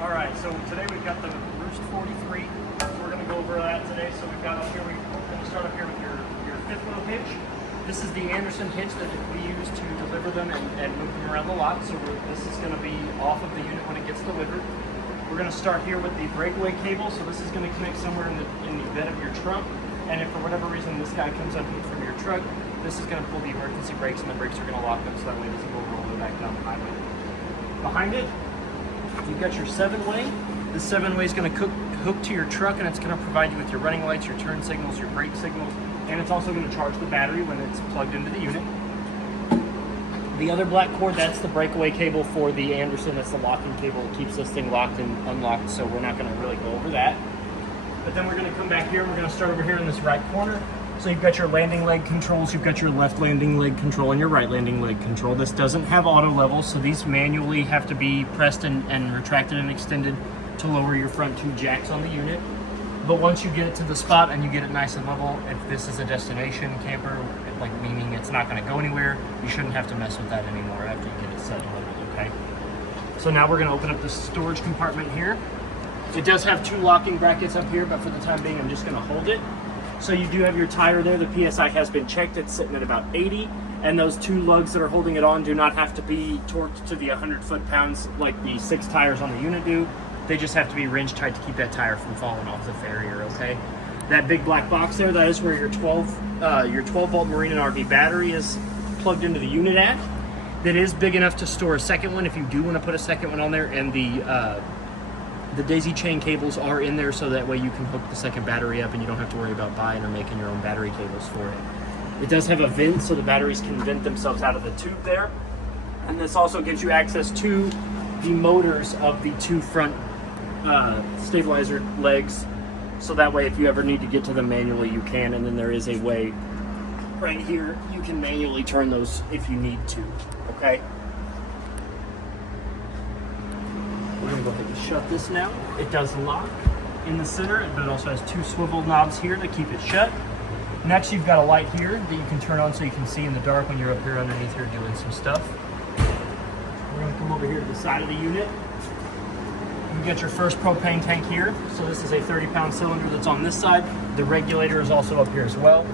All right, so today we've got the Roost 43. We're going to go over that today. So we've got up here, we're going to start up here with your fifth wheel hitch. This is the Anderson hitch that we use to deliver them and move them around the lot. So this is going to be off of the unit when it gets delivered. We're going to start here with the breakaway cable. So this is going to connect somewhere in the bed of your trunk. And if for whatever reason this guy comes undone from your truck, this is going to pull the emergency brakes, and the brakes are going to lock them so that way it doesn't go all the way back down the highway. Behind it, you've got your 7-way. The 7-way is going to hook to your truck, and it's going to provide you with your running lights, your turn signals, your brake signals, and it's also going to charge the battery when it's plugged into the unit. The other black cord, that's the breakaway cable for the Anderson. That's the locking cable. It keeps this thing locked and unlocked, so we're not going to really go over that. But then we're going to come back here. We're going to start over here in this right corner. So you've got your landing leg controls, you've got your left landing leg control and your right landing leg control. This doesn't have auto levels, so these manually have to be pressed and retracted and extended to lower your front two jacks on the unit. But once you get it to the spot and you get it nice and level, if this is a destination camper, like meaning it's not going to go anywhere, you shouldn't have to mess with that anymore after you get it set and leveled, okay? So now we're going to open up the storage compartment here. It does have two locking brackets up here, but for the time being, I'm just going to hold it. So you do have your tire there. The PSI has been checked. It's sitting at about 80. And those two lugs that are holding it on do not have to be torqued to the 100 foot-pounds like the 6 tires on the unit do. They just have to be wrench tight to keep that tire from falling off the farrier, okay? That big black box there, that is where your 12-volt Marine and RV battery is plugged into the unit at. That is big enough to store a second one if you do want to put a second one on there. And the daisy chain cables are in there, so that way you can hook the second battery up and you don't have to worry about buying or making your own battery cables for it. It does have a vent, so the batteries can vent themselves out of the tube there. And this also gives you access to the motors of the two front stabilizer legs, so that way if you ever need to get to them manually, you can. And then there is a way right here you can manually turn those if you need to, okay? We're going to go ahead and shut this now. It does lock in the center, but it also has 2 swivel knobs here to keep it shut. Next, you've got a light here that you can turn on so you can see in the dark when you're up here underneath here doing some stuff. We're going to come over here to the side of the unit. You get your first propane tank here. So this is a 30-pound cylinder that's on this side. The regulator is also up here as well.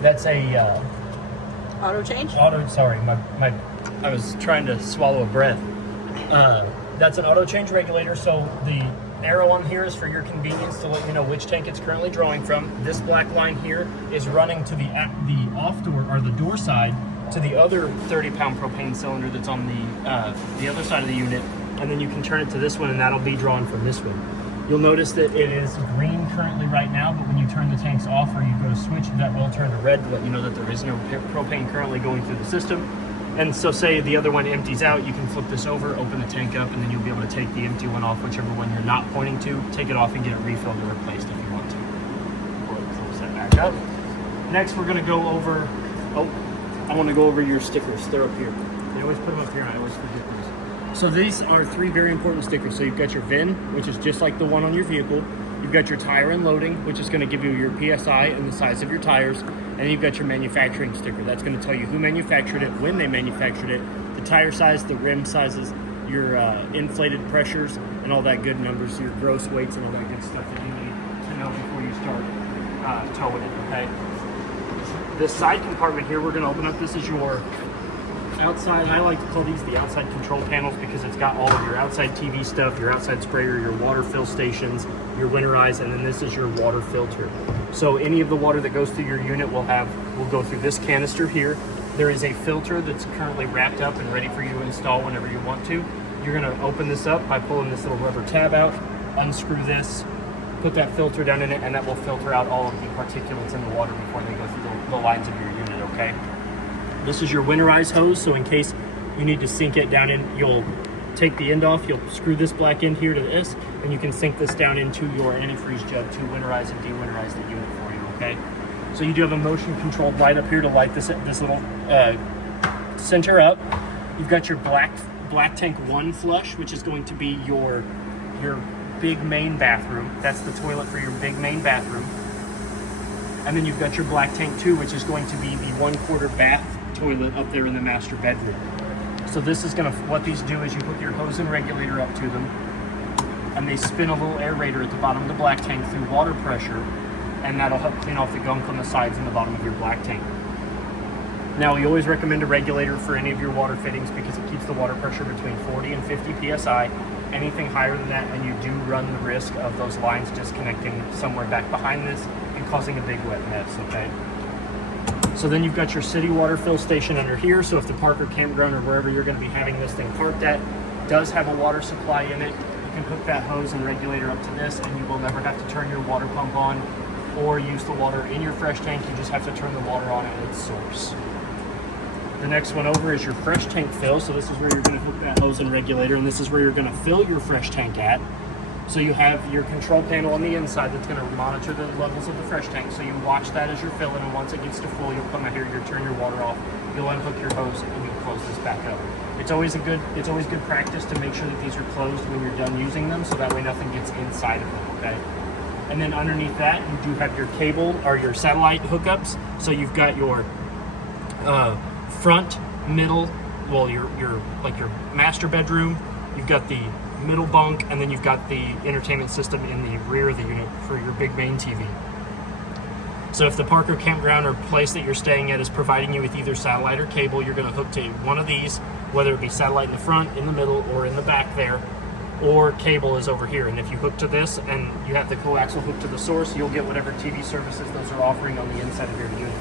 That's a auto change? Sorry, I was trying to swallow a breath. That's an auto change regulator, so the arrow on here is for your convenience to let you know which tank it's currently drawing from. This black line here is running to the off door, or the door side, to the other 30-pound propane cylinder that's on the other side of the unit, and then you can turn it to this one, and that'll be drawn from this one. You'll notice that it is green currently right now, but when you turn the tanks off or you go to switch, that will turn to red to let you know that there is no propane currently going through the system. And so say the other one empties out, you can flip this over, open the tank up, and then you'll be able to take the empty one off, whichever one you're not pointing to, take it off and get it refilled or replaced if you want to. We'll close that back up. Next, we're gonna go over, I wanna go over your stickers. They're up here. They always put them up here, and I always forget these. So these are 3 very important stickers. So you've got your VIN, which is just like the one on your vehicle. You've got your tire and loading, which is gonna give you your PSI and the size of your tires. And you've got your manufacturing sticker. That's going to tell you who manufactured it, when they manufactured it, the tire size, the rim sizes, your inflated pressures, and all that good numbers, your gross weights, and all that good stuff that you need to know before you start towing it, okay? This side compartment here, we're going to open up. This is your outside, I like to call these the outside control panels because it's got all of your outside TV stuff, your outside sprayer, your water fill stations, your winterize, and then this is your water filter. So any of the water that goes through your unit will go through this canister here. There is a filter that's currently wrapped up and ready for you to install whenever you want to. You're going to open this up by pulling this little rubber tab out, unscrew this, put that filter down in it, and that will filter out all of the particulates in the water before they go through the lines of your unit, okay? This is your winterize hose, so in case you need to sink it down in, you'll take the end off, you'll screw this black end here to this, and you can sink this down into your antifreeze jug to winterize and de-winterize the unit for you, okay? So you do have a motion controlled light up here to light this little center up. You've got your black tank 1 flush, which is going to be your big main bathroom. That's the toilet for your big main bathroom. And then you've got your black tank 2, which is going to be the 1/4 bath toilet up there in the master bedroom. So this is what these do is you hook your hose and regulator up to them, and they spin a little aerator at the bottom of the black tank through water pressure, and that'll help clean off the gunk on the sides and the bottom of your black tank. Now, we always recommend a regulator for any of your water fittings because it keeps the water pressure between 40 and 50 psi. Anything higher than that, and you do run the risk of those lines disconnecting somewhere back behind this and causing a big wet mess, okay? So then you've got your city water fill station under here. So if the park or campground or wherever you're going to be having this thing parked at does have a water supply in it, you can hook that hose and regulator up to this, and you will never have to turn your water pump on or use the water in your fresh tank. You just have to turn the water on at its source. The next one over is your fresh tank fill. So this is where you're going to hook that hose and regulator, and this is where you're going to fill your fresh tank at. So you have your control panel on the inside that's going to monitor the levels of the fresh tank. So you watch that as you're filling, and once it gets to full, you'll come out here, you'll turn your water off, you'll unhook your hose, and you'll close this back up. It's always good practice to make sure that these are closed when you're done using them, so that way nothing gets inside of them, okay? And then underneath that, you do have your cable or your satellite hookups. So you've got your front, middle, well, your master bedroom, you've got the middle bunk, and then you've got the entertainment system in the rear of the unit for your big main TV. So if the park or campground or place that you're staying at is providing you with either satellite or cable, you're going to hook to one of these, whether it be satellite in the front, in the middle, or in the back there, or cable is over here. And if you hook to this and you have the coaxial hook to the source, you'll get whatever TV services those are offering on the inside of your unit.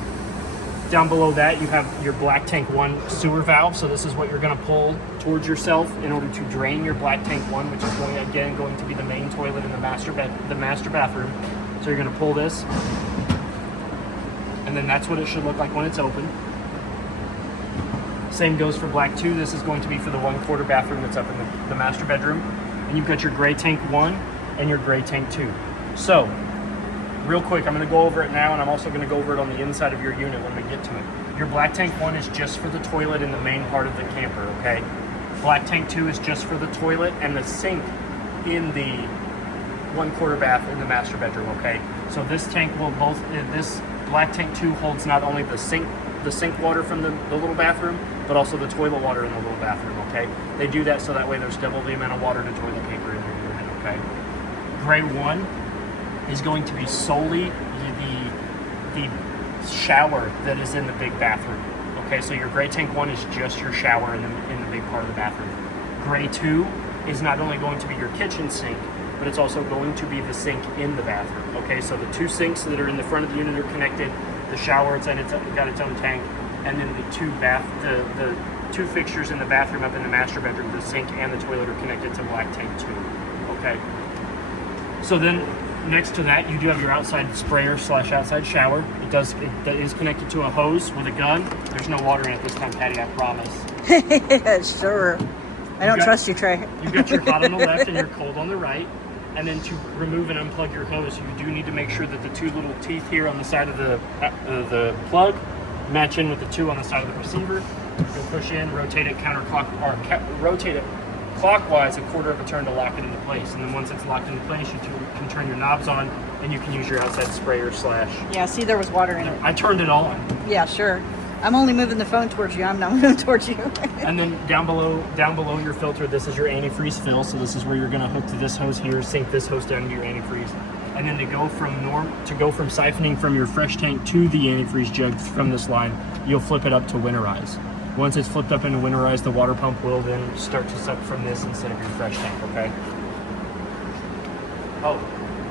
Down below that, you have your black tank 1 sewer valve. So this is what you're going to pull towards yourself in order to drain your black tank 1, which is going to be the main toilet in the master bathroom. So you're going to pull this, and then that's what it should look like when it's open. Same goes for black 2. This is going to be for the 1/4 bathroom that's up in the master bedroom. And you've got your gray tank 1 and your gray tank 2. So real quick, I'm going to go over it now, and I'm also going to go over it on the inside of your unit when we get to it. Your black tank 1 is just for the toilet in the main part of the camper, okay? Black tank 2 is just for the toilet and the sink in the 1/4 bath in the master bedroom, okay? So this tank will this black tank 2 holds not only the sink water from the little bathroom, but also the toilet water in the little bathroom, okay? They do that so that way there's double the amount of water to toilet paper in your unit, okay? Gray 1 is going to be solely the shower that is in the big bathroom. Okay, so your gray tank 1 is just your shower in the big part of the bathroom. Gray 2 is not only going to be your kitchen sink, but it's also going to be the sink in the bathroom. Okay, so the 2 sinks that are in the front of the unit are connected. The shower, it's got its own tank, and then the 2 fixtures in the bathroom up in the master bedroom, the sink and the toilet, are connected to black tank 2. Okay, so then next to that, you do have your outside sprayer / outside shower. It is connected to a hose with a gun. There's no water in it this time, Patty, I promise. Sure. I don't trust you, Trey. You've got your hot on the left and your cold on the right. And then to remove and unplug your hose, you do need to make sure that the 2 little teeth here on the side of the plug match in with the 2 on the side of the receiver. You'll push in, rotate it rotate it clockwise 1/4 of a turn to lock it into place. And then once it's locked into place, you can turn your knobs on, and you can use your outside sprayer / Yeah, see, there was water in it. I turned it on. Yeah, sure. I'm only moving the phone towards you. I'm not moving towards you. And then down below your filter, this is your antifreeze fill. So this is where you're going to hook to this hose here, sink this hose down into your antifreeze. And then to go from siphoning from your fresh tank to the antifreeze jug from this line, you'll flip it up to winterize. Once it's flipped up into winterize, the water pump will then start to suck from this instead of your fresh tank, okay? Oh,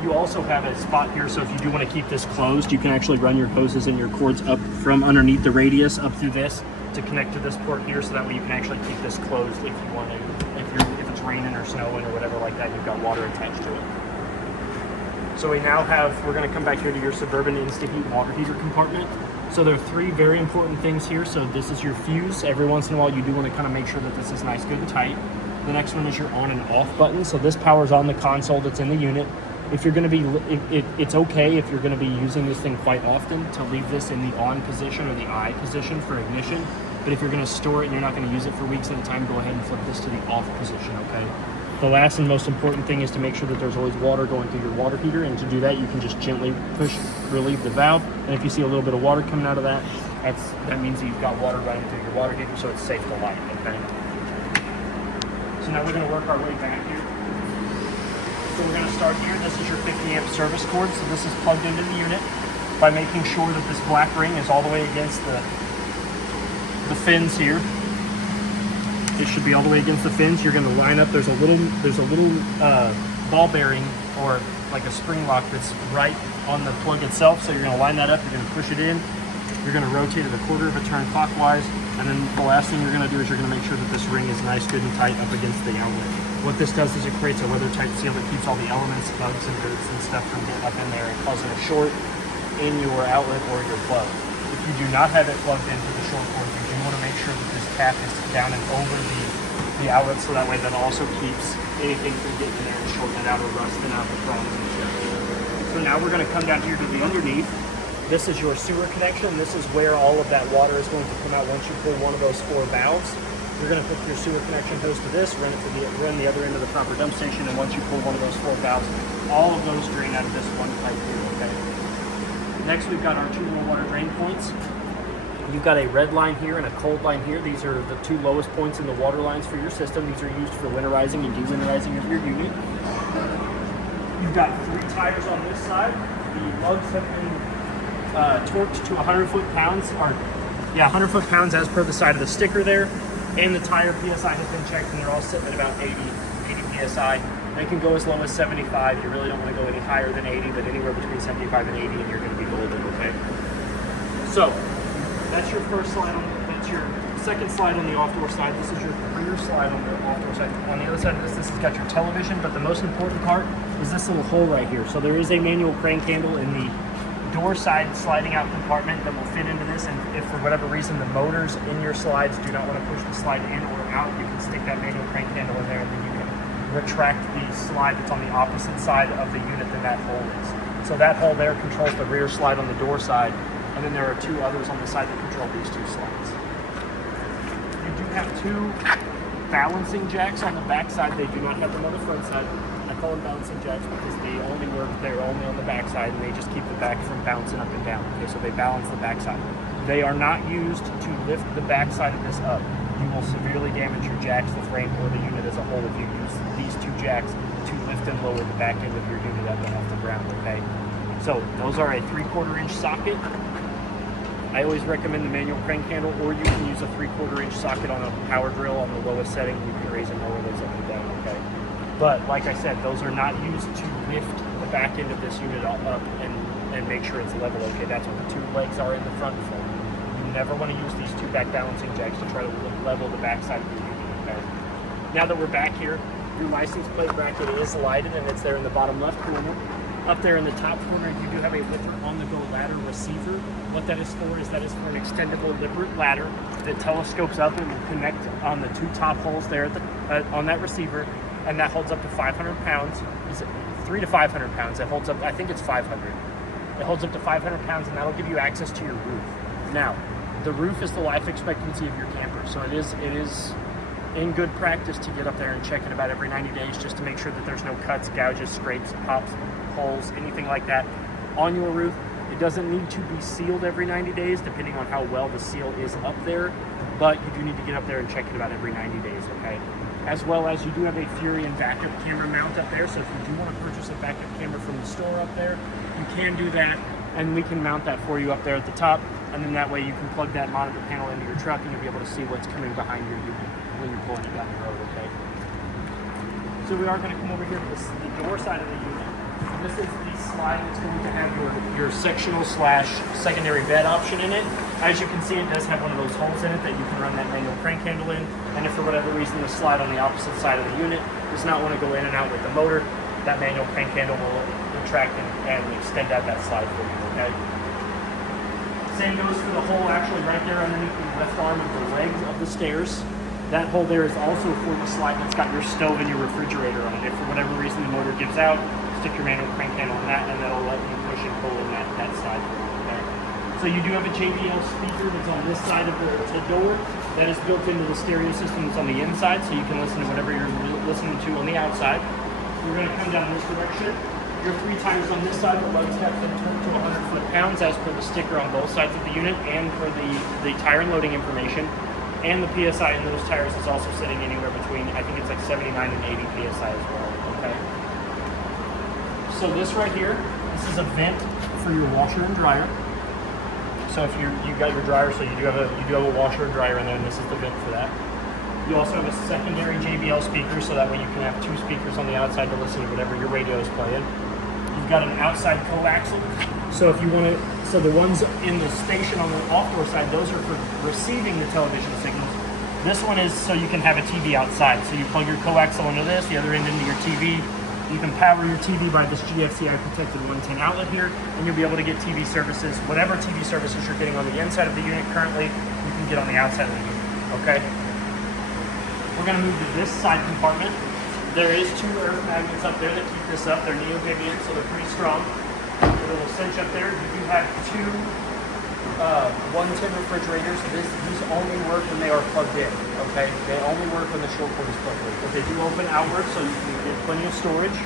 you also have a spot here, so if you do want to keep this closed, you can actually run your hoses and your cords up from underneath the radius up through this to connect to this port here, so that way you can actually keep this closed if you want to. If it's raining or snowing or whatever like that, you've got water attached to it. So we're going to come back here to your Suburban Insta-Heat water heater compartment. So there are 3 very important things here. So this is your fuse. Every once in a while, you do want to kind of make sure that this is nice, good, and tight. The next one is your on and off button. So this powers on the console that's in the unit. If you're going to be, it's okay if you're going to be using this thing quite often to leave this in the on position or the I position for ignition. But if you're going to store it and you're not going to use it for weeks at a time, go ahead and flip this to the off position, okay? The last and most important thing is to make sure that there's always water going through your water heater, and to do that, you can just gently relieve the valve, and if you see a little bit of water coming out of that, that means that you've got water running through your water heater, so it's safe to light, okay? So now we're going to work our way back here. So we're going to start here. This is your 50 amp service cord. So this is plugged into the unit by making sure that this black ring is all the way against the fins here. It should be all the way against the fins. You're going to line up. There's a little ball bearing or like a spring lock that's right on the plug itself. So you're going to line that up. You're going to push it in. You're going to rotate it a quarter of a turn clockwise. And then the last thing you're going to do is you're going to make sure that this ring is nice, good, and tight up against the outlet. What this does is it creates a weather-tight seal that keeps all the elements, bugs, and birds and stuff from getting up in there and causing a short in your outlet or your plug. If you do not have it plugged into the short cord, you do want to make sure that this cap is down and over the outlet, so that way that also keeps anything from getting in there and shorting it out or rusting out the prongs and stuff. So now we're going to come down here to the underneath. This is your sewer connection. This is where all of that water is going to come out once you pull one of those 4 valves. You're going to hook your sewer connection hose to this, run the other end of the proper dump station, and once you pull one of those 4 valves, all of those drain out of this one pipe here, okay? Next, we've got our 2 low water drain points. You've got a red line here and a cold line here. These are the 2 lowest points in the water lines for your system. These are used for winterizing and de-winterizing of your unit. You've got 3 tires on this side. The lugs have been torqued to 100 foot-pounds, 100 foot-pounds as per the side of the sticker there. And the tire PSI has been checked, and they're all sitting at about 80 PSI. They can go as low as 75. You really don't want to go any higher than 80, but anywhere between 75 and 80, and you're going to be golden, okay? So, that's your first slide. That's your second slide on the off-door side. This is your rear slide on the off-door side. On the other side of this has got your television, but the most important part is this little hole right here. So there is a manual crank handle in the door side sliding out compartment that will fit into this, and if for whatever reason the motors in your slides do not want to push the slide in or out, you can stick that manual crank handle in there, and then you can retract the slide that's on the opposite side of the unit than that hole is. So that hole there controls the rear slide on the door side, and then there are 2 others on the side that control these 2 slides. You do have 2 balancing jacks on the back side. They do not have them on the front side. I call them balancing jacks because they only work, they're only on the back side, and they just keep the back from bouncing up and down. Okay, so they balance the back side. They are not used to lift the back side of this up. You will severely damage your jacks, the frame, or the unit as a whole if you use these 2 jacks to lift and lower the back end of your unit up and off the ground, okay? So those are a 3/4 inch socket. I always recommend the manual crank handle, or you can use a 3/4 inch socket on a power drill on the lowest setting. You can raise and lower those up and down, okay? But like I said, those are not used to lift the back end of this unit up and make sure it's level, okay? That's what the 2 legs are in the front for. You never want to use these 2 back balancing jacks to try to level the back side of your unit, okay? Now that we're back here, your license plate bracket is lighted, and it's there in the bottom left corner. Up there in the top corner, you do have a Lippert on-the-go ladder receiver. What that is for an extendable Lippert ladder that telescopes up and will connect on the 2 top holes there at on that receiver, and that holds up to 500 pounds. Is it 300 to 500 pounds? It holds up, I think it's 500. It holds up to 500 pounds, and that'll give you access to your roof. Now, the roof is the life expectancy of your camper, so it is in good practice to get up there and check it about every 90 days just to make sure that there's no cuts, gouges, scrapes, pops, holes, anything like that on your roof. It doesn't need to be sealed every 90 days, depending on how well the seal is up there, but you do need to get up there and check it about every 90 days, okay? As well as you do have a Furion backup camera mount up there, so if you do want to purchase a backup camera from the store up there, you can do that, and we can mount that for you up there at the top, and then that way you can plug that monitor panel into your truck and you'll be able to see what's coming behind your unit when you're pulling it down the road, okay? So we are going to come over here to the door side of the unit. This is the slide that's going to have your sectional / secondary bed option in it. As you can see, it does have one of those holes in it that you can run that manual crank handle in. And if for whatever reason the slide on the opposite side of the unit does not want to go in and out with the motor, that manual crank handle will retract and extend out that slide for you, okay? Same goes for the hole actually right there underneath the left arm of the leg of the stairs. That hole there is also for the slide that's got your stove and your refrigerator on it. If for whatever reason the motor gives out, stick your manual crank handle on that, and that'll let you push and pull in that side. Okay? So you do have a JBL speaker that's on this side of the door that is built into the stereo system that's on the inside, so you can listen to whatever you're listening to on the outside. We're going to come down this direction. Your 3 tires on this side, the lugs have been turned to 100 foot-pounds as per the sticker on both sides of the unit, and for the tire and loading information. And the PSI in those tires is also sitting anywhere between, I think it's like 79 and 80 PSI as well, okay? So this right here, this is a vent for your washer and dryer. So if you got your dryer, so you do have a washer and dryer in there, and this is the vent for that. You also have a secondary JBL speaker, so that way you can have 2 speakers on the outside to listen to whatever your radio is playing. You've got an outside coaxial. So if you want to, so the ones in the station on the off-door side, those are for receiving the television signals. This one is so you can have a TV outside. So you plug your coaxial into this, the other end into your TV. You can power your TV by this GFCI protected 110 outlet here, and you'll be able to get TV services, whatever TV services you're getting on the inside of the unit currently, you can get on the outside of the unit, okay? We're gonna move to this side compartment. There is 2 earth magnets up there that keep this up. They're neodymium, so they're pretty strong. A little cinch up there. You do have 2 110 refrigerators. These only work when they are plugged in, okay? They only work when the short cord is plugged in. But they do open outward, so you can get plenty of storage.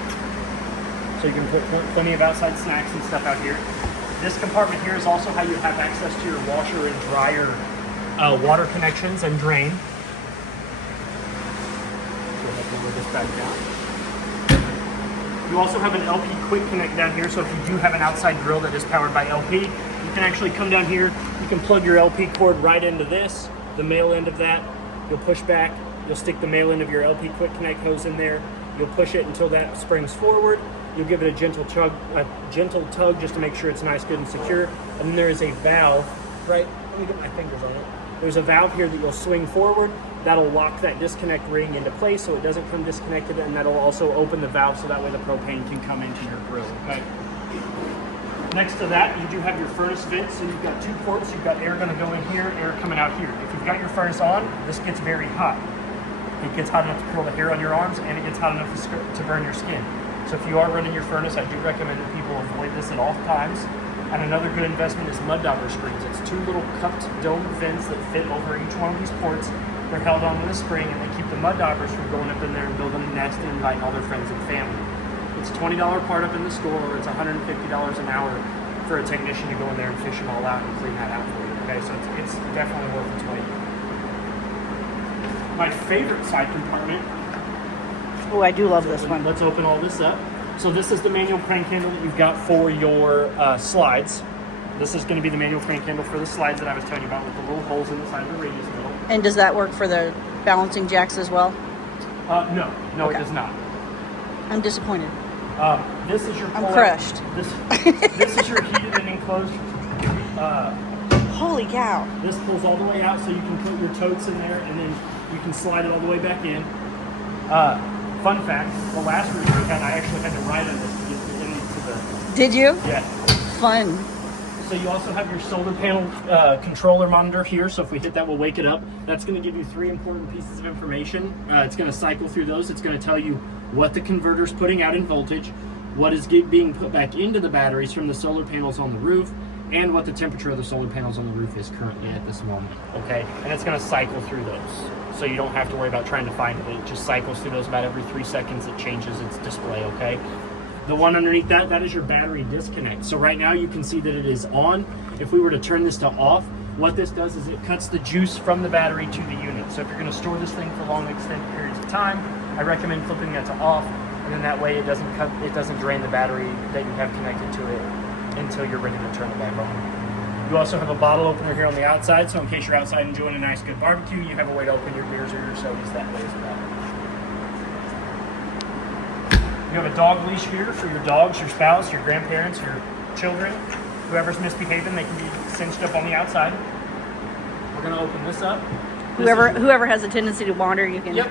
So you can put plenty of outside snacks and stuff out here. This compartment here is also how you have access to your washer and dryer water connections and drain. This back down. You also have an LP quick connect down here, so if you do have an outside grill that is powered by LP, you can actually come down here, you can plug your LP cord right into this, the male end of that, you'll push back, you'll stick the male end of your LP quick connect hose in there, you'll push it until that springs forward, you'll give it a gentle tug just to make sure it's nice, good, and secure, and then there is a valve, right, let me get my fingers on it. There's a valve here that you'll swing forward. That'll lock that disconnect ring into place so it doesn't come disconnected, and that'll also open the valve so that way the propane can come into your grill, okay? Next to that, you do have your furnace vent, so you've got 2 ports. You've got air gonna go in here, air coming out here. If you've got your furnace on, this gets very hot. It gets hot enough to curl the hair on your arms, and it gets hot enough to burn your skin. So if you are running your furnace, I do recommend that people avoid this at all times. And another good investment is mud dauber screens. It's 2 little cupped dome vents that fit over each one of these ports. They're held on with a spring, and they keep the mud daubers from going up in there and building a nest and inviting all their friends and family. It's a $20 part up in the store, or it's $150 an hour for a technician to go in there and fish them all out and clean that out for you. Okay, so it's definitely worth its weight. My favorite side compartment. Oh, I do love this one. Let's open all this up. So this is the manual crank handle that you've got for your slides. This is going to be the manual crank handle for the slides that I was telling you about with the little holes in the side of the radius middle. And does that work for the balancing jacks as well? No, okay. It does not. I'm disappointed. This is your. I'm crushed. This is your heated and enclosed. Holy cow! This pulls all the way out, so you can put your totes in there, and then you can slide it all the way back in. Fun fact: the last roof we had, I actually had to ride on this to get into the. Did you? Yeah. Fun. So you also have your solar panel controller monitor here. So if we hit that, we'll wake it up. That's going to give you 3 important pieces of information. It's going to cycle through those. It's going to tell you what the converter's putting out in voltage, what is being put back into the batteries from the solar panels on the roof, and what the temperature of the solar panels on the roof is currently at this moment. Okay, and it's going to cycle through those. So you don't have to worry about trying to find it. It just cycles through those about every 3 seconds. It changes its display. Okay. The one underneath that is your battery disconnect. So right now you can see that it is on. If we were to turn this to off, what this does is it cuts the juice from the battery to the unit. So if you're going to store this thing for long extended periods of time, I recommend flipping that to off, and then that way it doesn't drain the battery that you have connected to it until you're ready to turn it back on. You also have a bottle opener here on the outside, so in case you're outside enjoying a nice good barbecue, you have a way to open your beers or your sodas that way as well. You have a dog leash here for your dogs, your spouse, your grandparents, your children. Whoever's misbehaving, they can be cinched up on the outside. We're going to open this up. Whoever has a tendency to wander, you can. Yep.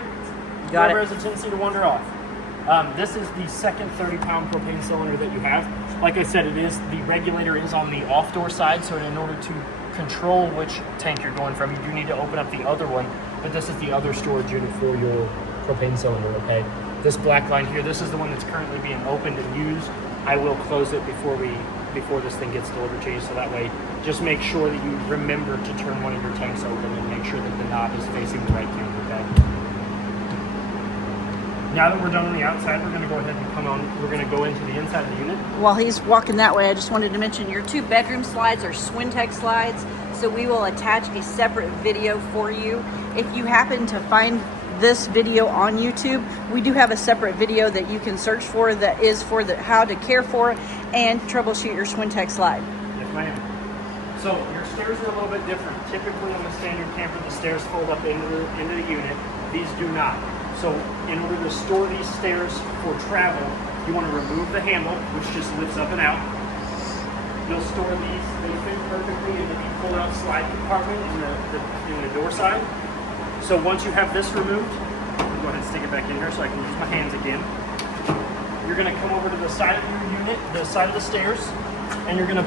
Got Whoever it. has a tendency to wander off. This is the second 30-pound propane cylinder that you have. Like I said, the regulator is on the off-door side, so in order to control which tank you're going from, you do need to open up the other one, but this is the other storage unit for your propane cylinder, okay? This black line here, this is the one that's currently being opened and used. I will close it before this thing gets delivered to you, so that way just make sure that you remember to turn one of your tanks open and make sure that the knob is facing the right tank, okay? Now that we're done on the outside, we're going to go ahead and we're going to go into the inside of the unit. While he's walking that way, I just wanted to mention your 2 bedroom slides are Swintech slides, so we will attach a separate video for you. If you happen to find this video on YouTube, we do have a separate video that you can search for that is for how to care for and troubleshoot your Swintech slide. Yes, ma'am. So your stairs are a little bit different. Typically on the standard camper, the stairs fold up into the unit. These do not. So in order to store these stairs for travel, you want to remove the handle, which just lifts up and out. You'll store these, they fit perfectly in the pull-out slide compartment in the door side. So once you have this removed, go ahead and stick it back in here so I can use my hands again. You're going to come over to the side of your unit, the side of the stairs, and you're gonna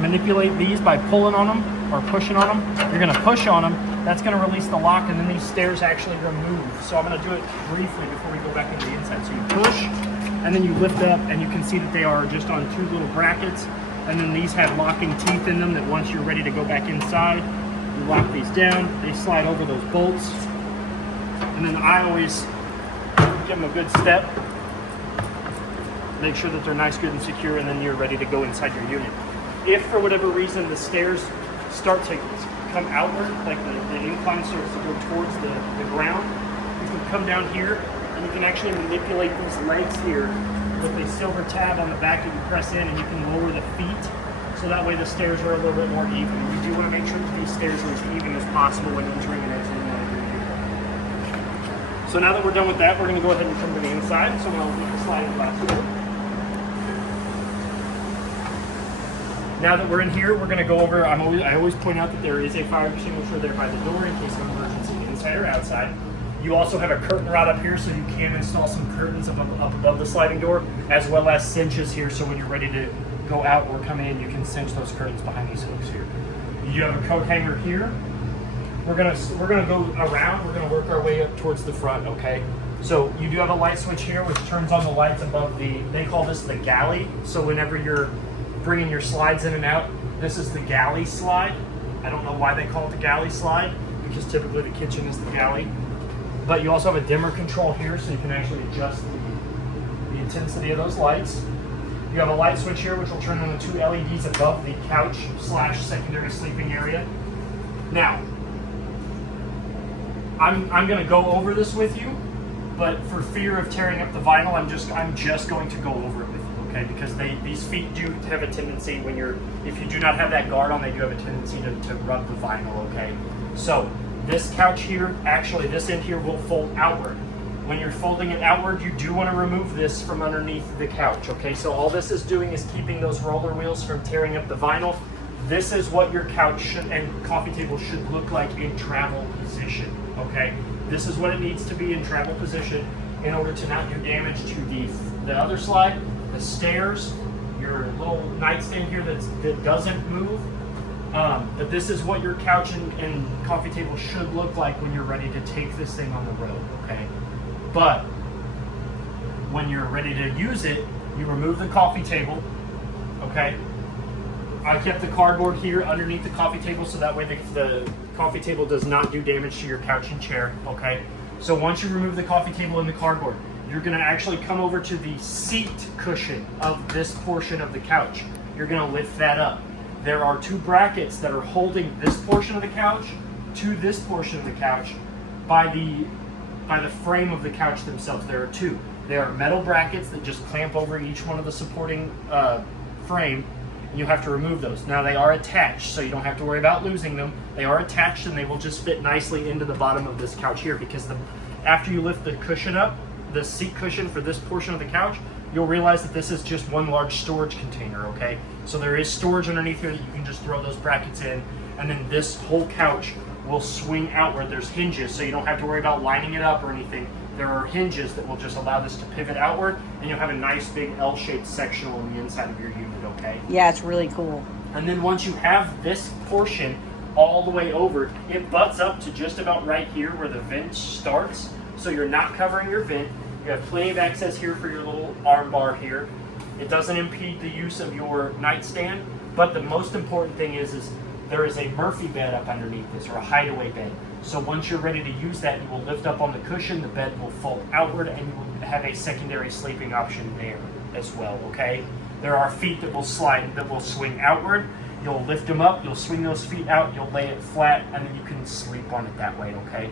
manipulate these by pulling on them or pushing on them. You're gonna push on them. That's gonna release the lock, and then these stairs actually remove. So I'm gonna do it briefly before we go back into the inside. So you push, and then you lift up, and you can see that they are just on two little brackets. And then these have locking teeth in them that once you're ready to go back inside, you lock these down. They slide over those bolts. And then I always give them a good step. Make sure that they're nice, good, and secure, and then you're ready to go inside your unit. If for whatever reason the stairs start to come outward, like the incline starts to go towards the ground, you can come down here and you can actually manipulate these legs here with a silver tab on the back that you press in, and you can lower the feet so that way the stairs are a little bit more even. You do want to make sure that these stairs are as even as possible when entering and exiting out of your unit. So now that we're done with that, we're going to go ahead and come to the inside. So I'm going to leave the sliding glass door. Now that we're in here, we're going to go over, I always point out that there is a fire extinguisher there by the door in case of emergency, inside or outside. You also have a curtain rod up here, so you can install some curtains up above the sliding door, as well as cinches here, so when you're ready to go out or come in, you can cinch those curtains behind these hooks here. You have a coat hanger here. We're gonna go around. We're gonna work our way up towards the front. Okay. So you do have a light switch here, which turns on the lights above they call this the galley. So whenever you're bringing your slides in and out, this is the galley slide. I don't know why they call it the galley slide, because typically the kitchen is the galley. But you also have a dimmer control here, so you can actually adjust the intensity of those lights. You have a light switch here, which will turn on the two LEDs above the couch / secondary sleeping area. Now, I'm going to go over this with you, but for fear of tearing up the vinyl, I'm just going to go over it with you, okay? Because these feet do have a tendency if you do not have that guard on, they do have a tendency to rub the vinyl, okay? So this couch here, actually this end here will fold outward. When you're folding it outward, you do want to remove this from underneath the couch, okay? So all this is doing is keeping those roller wheels from tearing up the vinyl. This is what your couch and coffee table should look like in travel position, okay? This is what it needs to be in travel position in order to not do damage to the other slide, the stairs, your little nightstand here that doesn't move. But this is what your couch and coffee table should look like when you're ready to take this thing on the road, okay? But when you're ready to use it, you remove the coffee table, okay? I kept the cardboard here underneath the coffee table so that way the coffee table does not do damage to your couch and chair, okay? So once you remove the coffee table and the cardboard, you're gonna actually come over to the seat cushion of this portion of the couch. You're gonna lift that up. There are two brackets that are holding this portion of the couch to this portion of the couch by the frame of the couch themselves. There are two. They are metal brackets that just clamp over each one of the supporting frame. You have to remove those. Now they are attached, so you don't have to worry about losing them. They are attached and they will just fit nicely into the bottom of this couch here, because after you lift the cushion up, the seat cushion for this portion of the couch, you'll realize that this is just one large storage container, okay? So there is storage underneath here that you can just throw those brackets in, and then this whole couch will swing outward. There's hinges, so you don't have to worry about lining it up or anything. There are hinges that will just allow this to pivot outward, and you'll have a nice big L-shaped sectional on the inside of your unit, okay? Yeah, it's really cool. And then once you have this portion all the way over, it butts up to just about right here where the vent starts, so you're not covering your vent. You have plenty of access here for your little arm bar here. It doesn't impede the use of your nightstand, but the most important thing is there is a Murphy bed up underneath this, or a hideaway bed. So once you're ready to use that, you will lift up on the cushion, the bed will fold outward, and you will have a secondary sleeping option there as well, okay? There are feet that will slide, that will swing outward, You'll lift them up, you'll swing those feet out, you'll lay it flat, and then you can sleep on it that way, okay?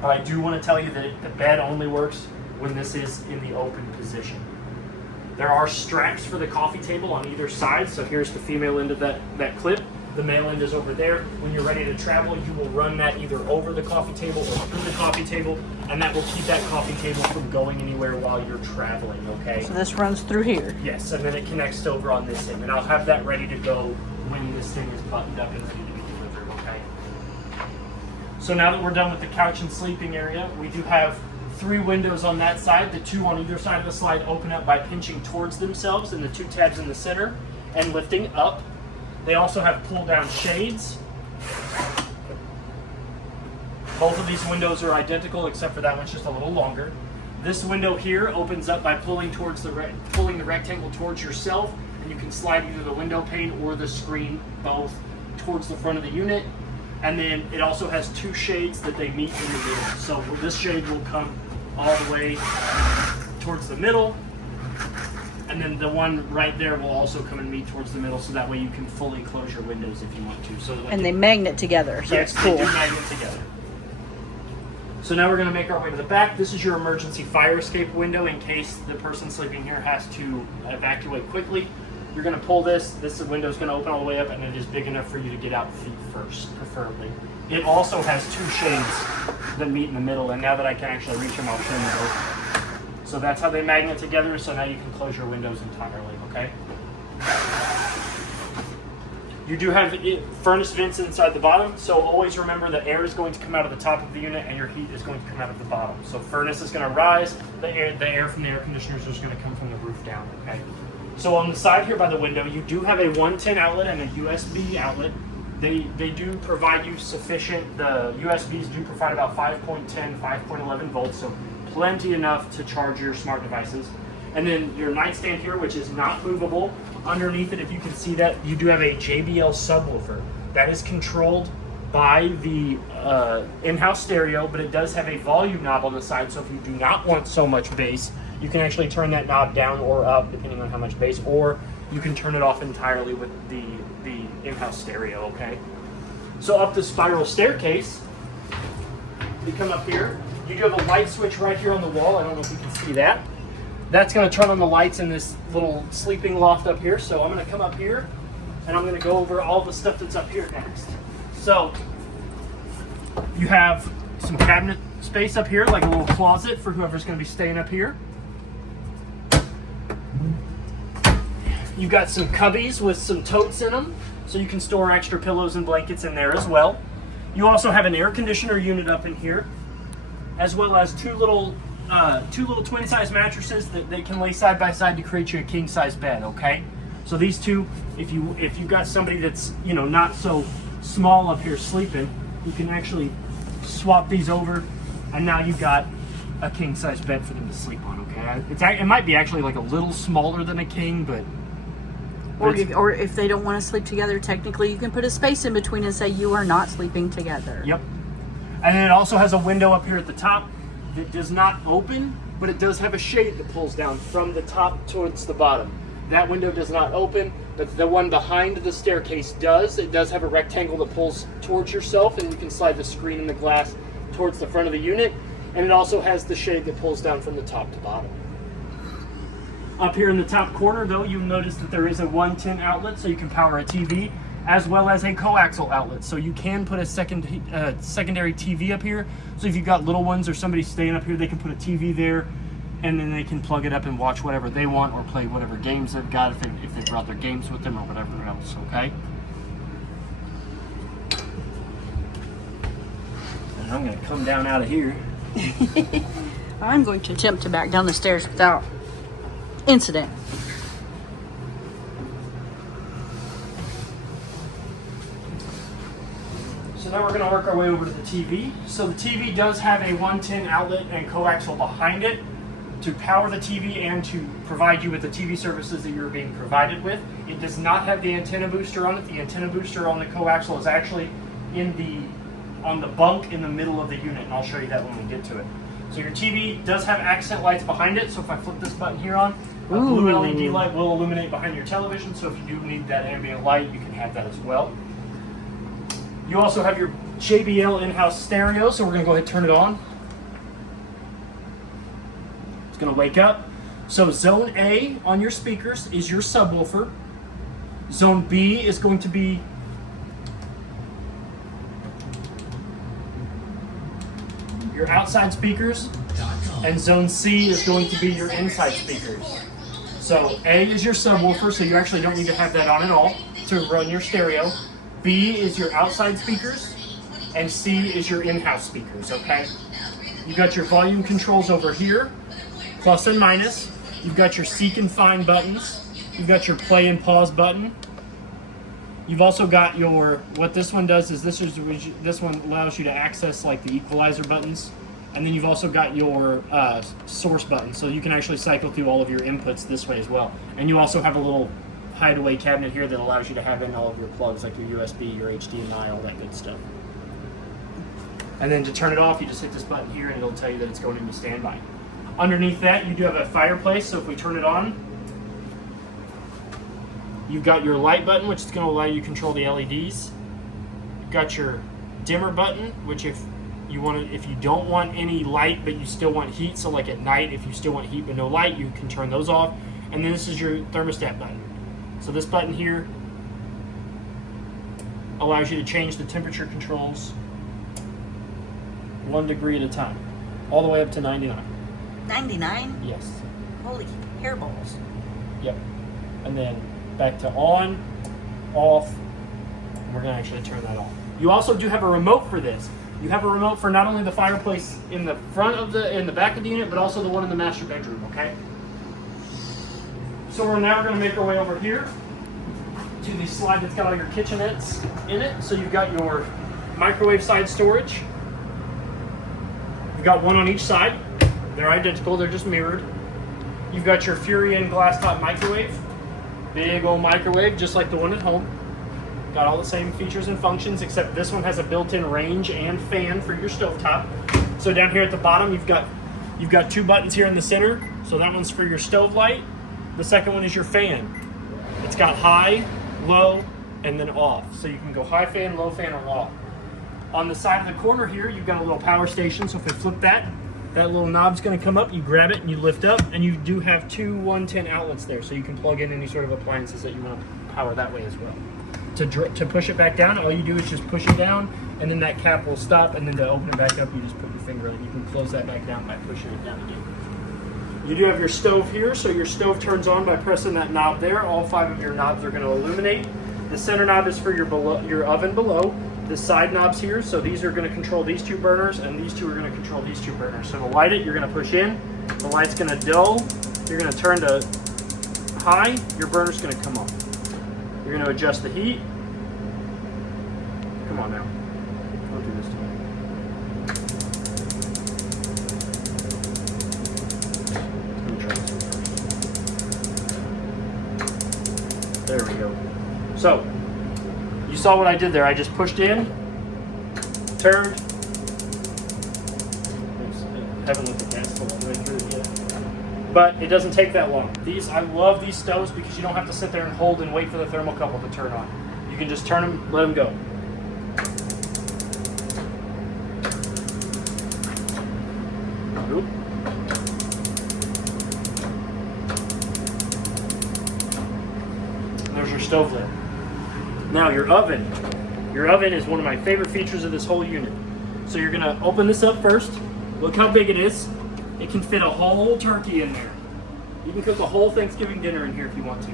But I do want to tell you that the bed only works when this is in the open position. There are straps for the coffee table on either side, so here's the female end of that clip. The male end is over there. When you're ready to travel, you will run that either over the coffee table or through the coffee table, and that will keep that coffee table from going anywhere while you're traveling, okay? So this runs through here. Yes, and then it connects over on this end, and I'll have that ready to go when this thing is buttoned up and ready to be delivered, okay? So now that we're done with the couch and sleeping area, we do have 3 windows on that side. The 2 on either side of the slide open up by pinching towards themselves, and the 2 tabs in the center and lifting up. They also have pull-down shades. Both of these windows are identical, except for that one's just a little longer. This window here opens up by pulling the rectangle towards yourself, and you can slide either the window pane or the screen both towards the front of the unit. And then it also has 2 shades that they meet in the middle. So this shade will come all the way towards the middle, and then the one right there will also come and meet towards the middle, so that way you can fully close your windows if you want to. So And they magnet together, so yes, it's cool. they do magnet together. So now we're going to make our way to the back. This is your emergency fire escape window in case the person sleeping here has to evacuate quickly. You're going to pull this window is going to open all the way up, and it is big enough for you to get out feet first, preferably. It also has 2 shades that meet in the middle, and now that I can actually reach them, I'll show you both. So that's how they magnet together, so now you can close your windows entirely, okay? You do have furnace vents inside the bottom, so always remember that air is going to come out of the top of the unit and your heat is going to come out of the bottom. So furnace is going to rise, the air from the air conditioners is going to come from the roof down, okay? So on the side here by the window, you do have a 110 outlet and a USB outlet. They do provide you sufficient, the USBs do provide about 5.10, 5.11 volts, so plenty enough to charge your smart devices. And then your nightstand here, which is not movable. Underneath it, if you can see that, you do have a JBL subwoofer. That is controlled by the in-house stereo, but it does have a volume knob on the side, so if you do not want so much bass, you can actually turn that knob down or up, depending on how much bass, or you can turn it off entirely with the in-house stereo, okay? So up the spiral staircase, you come up here, you do have a light switch right here on the wall. I don't know if you can see that. That's going to turn on the lights in this little sleeping loft up here. So I'm going to come up here and I'm going to go over all the stuff that's up here next. So you have some cabinet space up here, like a little closet for whoever's going to be staying up here. You've got some cubbies with some totes in them, so you can store extra pillows and blankets in there as well. You also have an air conditioner unit up in here, as well as two little twin size mattresses that they can lay side by side to create you a king size bed, okay? So these two, if you've got somebody that's, you know, not so small up here sleeping, you can actually swap these over, and now you've got a king size bed for them to sleep on, okay? It might be actually like a little smaller than a king, but or if they don't want to sleep together, technically you can put a space in between and say you are not sleeping together. Yep. And then it also has a window up here at the top that does not open, but it does have a shade that pulls down from the top towards the bottom. That window does not open, but the one behind the staircase does. It does have a rectangle that pulls towards yourself, and you can slide the screen and the glass towards the front of the unit. And it also has the shade that pulls down from the top to bottom. Up here in the top corner, though, you'll notice that there is a 110 outlet, so you can power a TV, as well as a coaxial outlet. So you can put a secondary TV up here. So if you've got little ones or somebody staying up here, they can put a TV there, and then they can plug it up and watch whatever they want or play whatever games they've got if they brought their games with them or whatever else, okay? And I'm going to come down out of here. I'm going to attempt to back down the stairs without incident. So now we're going to work our way over to the TV. So the TV does have a 110 outlet and coaxial behind it to power the TV and to provide you with the TV services that you're being provided with. It does not have the antenna booster on it. The antenna booster on the coaxial is actually on the bunk in the middle of the unit, and I'll show you that when we get to it. So your TV does have accent lights behind it. So if I flip this button here on, a blue LED light will illuminate behind your television. So if you do need that ambient light, you can have that as well. You also have your JBL in-house stereo. So we're gonna go ahead and turn it on. It's gonna wake up. So zone A on your speakers is your subwoofer. Zone B is going to be your outside speakers, and zone C is going to be your inside speakers. So A is your subwoofer, so you actually don't need to have that on at all to run your stereo. B is your outside speakers, and C is your in-house speakers, okay? You've got your volume controls over here, plus and minus. You've got your seek and find buttons. You've got your play and pause button. You've also got your, what this one does is this one allows you to access like the equalizer buttons. And then you've also got your source button. So you can actually cycle through all of your inputs this way as well. And you also have a little hideaway cabinet here that allows you to have in all of your plugs like your USB, your HDMI, all that good stuff. And then to turn it off, you just hit this button here and it'll tell you that it's going into standby. Underneath that, you do have a fireplace. So if we turn it on, you've got your light button, which is going to allow you to control the LEDs. You've got your dimmer button, which if you don't want any light but you still want heat, so like at night if you still want heat but no light, you can turn those off. And then this is your thermostat button. So this button here allows you to change the temperature controls 1 degree at a time, all the way up to 99. 99? Yes. Holy hairballs. Yep. And then back to on, off, and we're going to actually turn that on. You also do have a remote for this. You have a remote for not only the fireplace in the front of in the back of the unit, but also the one in the master bedroom, okay? So we're now going to make our way over here to the slide that's got all your kitchenettes in it. So you've got your microwave side storage. You've got one on each side. They're identical, they're just mirrored. You've got your Furion glass top microwave. Big old microwave, just like the one at home. Got all the same features and functions, except this one has a built-in range and fan for your stovetop. So down here at the bottom, you've got 2 buttons here in the center. So that one's for your stove light. The second one is your fan. It's got high, low, and then off. So you can go high fan, low fan, or off. On the side of the corner here, you've got a little power station. So if we flip that little knob's going to come up, you grab it and you lift up, and you do have 2 110 outlets there, so you can plug in any sort of appliances that you want to power that way as well. To push it back down, all you do is just push it down, and then that cap will stop, and then to open it back up, you just put your finger in it. You can close that back down by pushing it down again. You do have your stove here, so your stove turns on by pressing that knob there. All 5 of your knobs are going to illuminate. The center knob is for your oven below. The side knobs here, so these are going to control these 2 burners, and these 2 are going to control these 2 burners. So to light it, you're going to push in, the light's going to dull, you're going to turn to high, your burner's going to come on. You're going to adjust the heat. Come on now, don't do this to me. Let me try this one first. There we go. So, you saw what I did there. I just pushed in, turned. Haven't looked at gas all the way through it yet. But it doesn't take that long. I love these stoves because you don't have to sit there and hold and wait for the thermocouple to turn on. You can just turn them, let them go. Oop. There's your stove lid. Now your oven. Your oven is one of my favorite features of this whole unit. So you're gonna open this up first. Look how big it is. It can fit a whole turkey in there. You can cook a whole Thanksgiving dinner in here if you want to.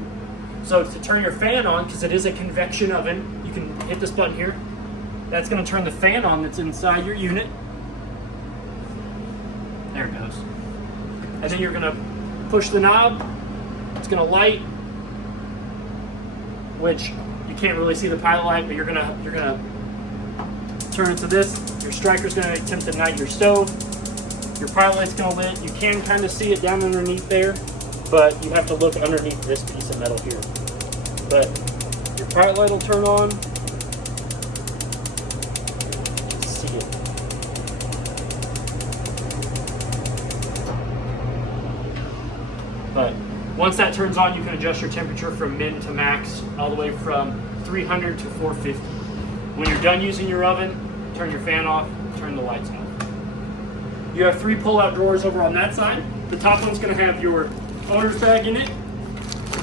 So to turn your fan on, because it is a convection oven, you can hit this button here. That's gonna turn the fan on that's inside your unit. There it goes. And then you're gonna push the knob. It's gonna light, which you can't really see the pilot light, but you're gonna turn it to this. Your striker's gonna attempt to ignite your stove. Your pilot light's gonna lit. You can kind of see it down underneath there, but you have to look underneath this piece of metal here. But your pilot light will turn on. See it. But once that turns on, you can adjust your temperature from min to max, all the way from 300 to 450. When you're done using your oven, turn your fan off, turn the lights off. You have 3 pull-out drawers over on that side. The top one's going to have your owner's bag in it.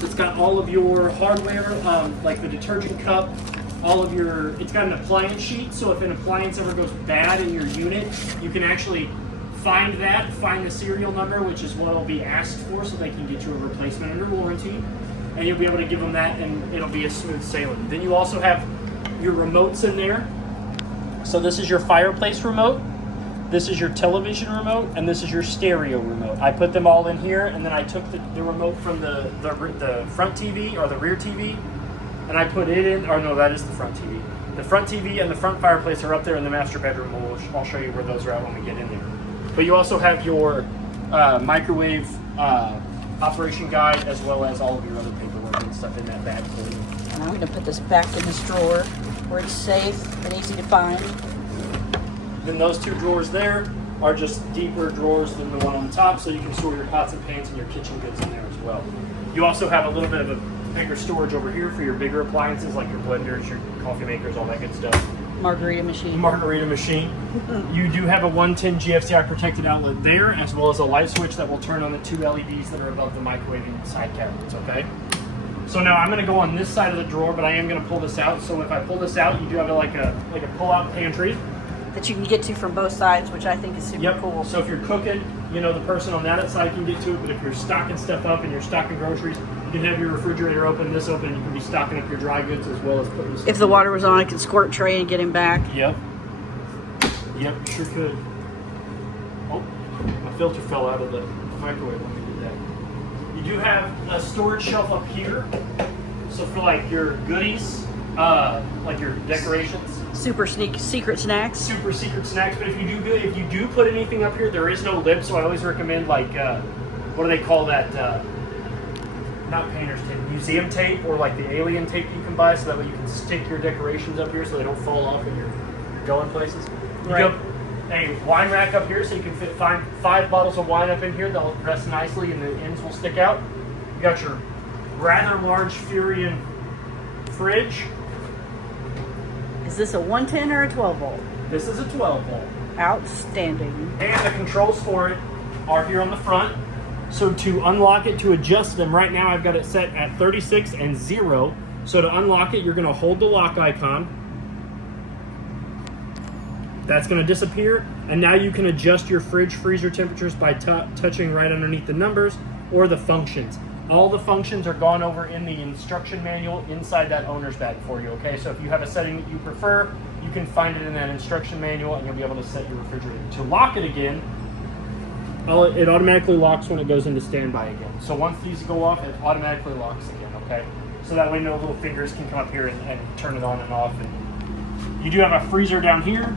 It's got all of your hardware, like the detergent cup, it's got an appliance sheet, so if an appliance ever goes bad in your unit, you can actually find the serial number, which is what will be asked for, so they can get you a replacement under warranty, and you'll be able to give them that, and it'll be a smooth sailing. Then you also have your remotes in there. So this is your fireplace remote, this is your television remote, and this is your stereo remote. I put them all in here, and then I took the remote from the front TV or the rear TV, and I put it in, or no, that is the front TV. The front TV and the front fireplace are up there in the master bedroom. I'll show you where those are at when we get in there. But you also have your microwave operation guide, as well as all of your other paperwork and stuff in that bag for you. And I'm going to put this back in this drawer where it's safe and easy to find. Then those 2 drawers there are just deeper drawers than the one on the top, so you can store your pots and pans and your kitchen goods in there as well. You also have a little bit of a bigger storage over here for your bigger appliances, like your blenders, your coffee makers, all that good stuff. Margarita machine. You do have a 110 GFCI protected outlet there, as well as a light switch that will turn on the 2 LEDs that are above the microwaving side cabinets, okay? So now I'm going to go on this side of the drawer, but I am going to pull this out. So if I pull this out, you do have like a pull-out pantry that you can get to from both sides, which I think is super cool. So if you're cooking, the person on that side can get to it, but if you're stocking stuff up and you're stocking groceries, you can have your refrigerator open, this open, and you can be stocking up your dry goods as well as putting stuff. If the water was on, I could squirt tray and get him back. Yep, you sure could. Oh, my filter fell out of the microwave when we did that. You do have a storage shelf up here, so for like your goodies, like your decorations. Super secret snacks. Super secret snacks, but if you do put anything up here, there is no lid, so I always recommend like, what do they call that? Not painter's tape, museum tape, or like the alien tape you can buy, so that way you can stick your decorations up here so they don't fall off when you're going places. You Right. have a wine rack up here, so you can fit 5 bottles of wine up in here. They'll rest nicely and the ends will stick out. You got your rather large Furion fridge. Is this a 110 or a 12 volt? This is a 12 volt. Outstanding. And the controls for it are here on the front. So to unlock it, to adjust them, right now I've got it set at 36 and 0. So to unlock it, you're going to hold the lock icon. That's going to disappear. And now you can adjust your fridge freezer temperatures by touching right underneath the numbers or the functions. All the functions are gone over in the instruction manual inside that owner's bag for you, okay? So if you have a setting that you prefer, you can find it in that instruction manual and you'll be able to set your refrigerator. To lock it again, it automatically locks when it goes into standby again. So once these go off, it automatically locks again, okay? So that way no little fingers can come up here and turn it on and off. And you do have a freezer down here.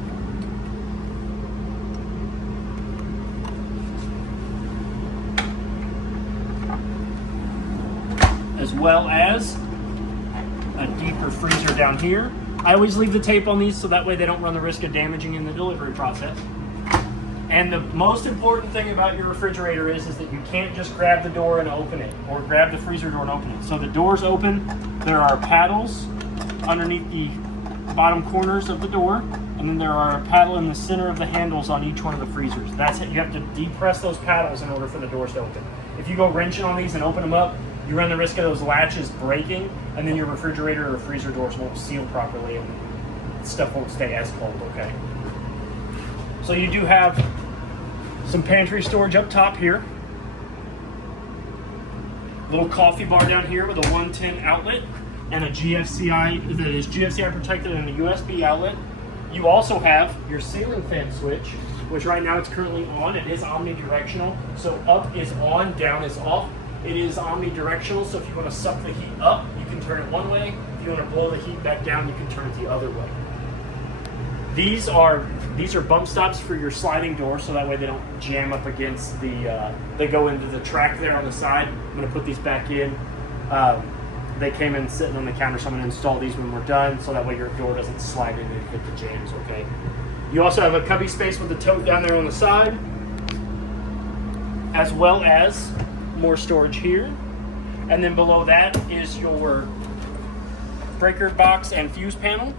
As well as a deeper freezer down here. I always leave the tape on these so that way they don't run the risk of damaging in the delivery process. And the most important thing about your refrigerator is that you can't just grab the door and open it, or grab the freezer door and open it. So the door's open, there are paddles underneath the bottom corners of the door, and then there are a paddle in the center of the handles on each one of the freezers. That's it. You have to depress those paddles in order for the doors to open. If you go wrenching on these and open them up, you run the risk of those latches breaking, and then your refrigerator or freezer doors won't seal properly and stuff won't stay as cold, okay? So you do have some pantry storage up top here. Little coffee bar down here with a 110 outlet and a GFCI that is GFCI protected and a USB outlet. You also have your ceiling fan switch, which right now it's currently on. It is omnidirectional, so up is on, down is off. It is omnidirectional, so if you want to suck the heat up, you can turn it one way. If you want to blow the heat back down, you can turn it the other way. These are bump stops for your sliding door, so that way they don't jam up against the, they go into the track there on the side. I'm going to put these back in. They came in sitting on the counter, so I'm going to install these when we're done, so that way your door doesn't slide in and hit the jams, okay? You also have a cubby space with the tote down there on the side, as well as more storage here. And then below that is your breaker box and fuse panel.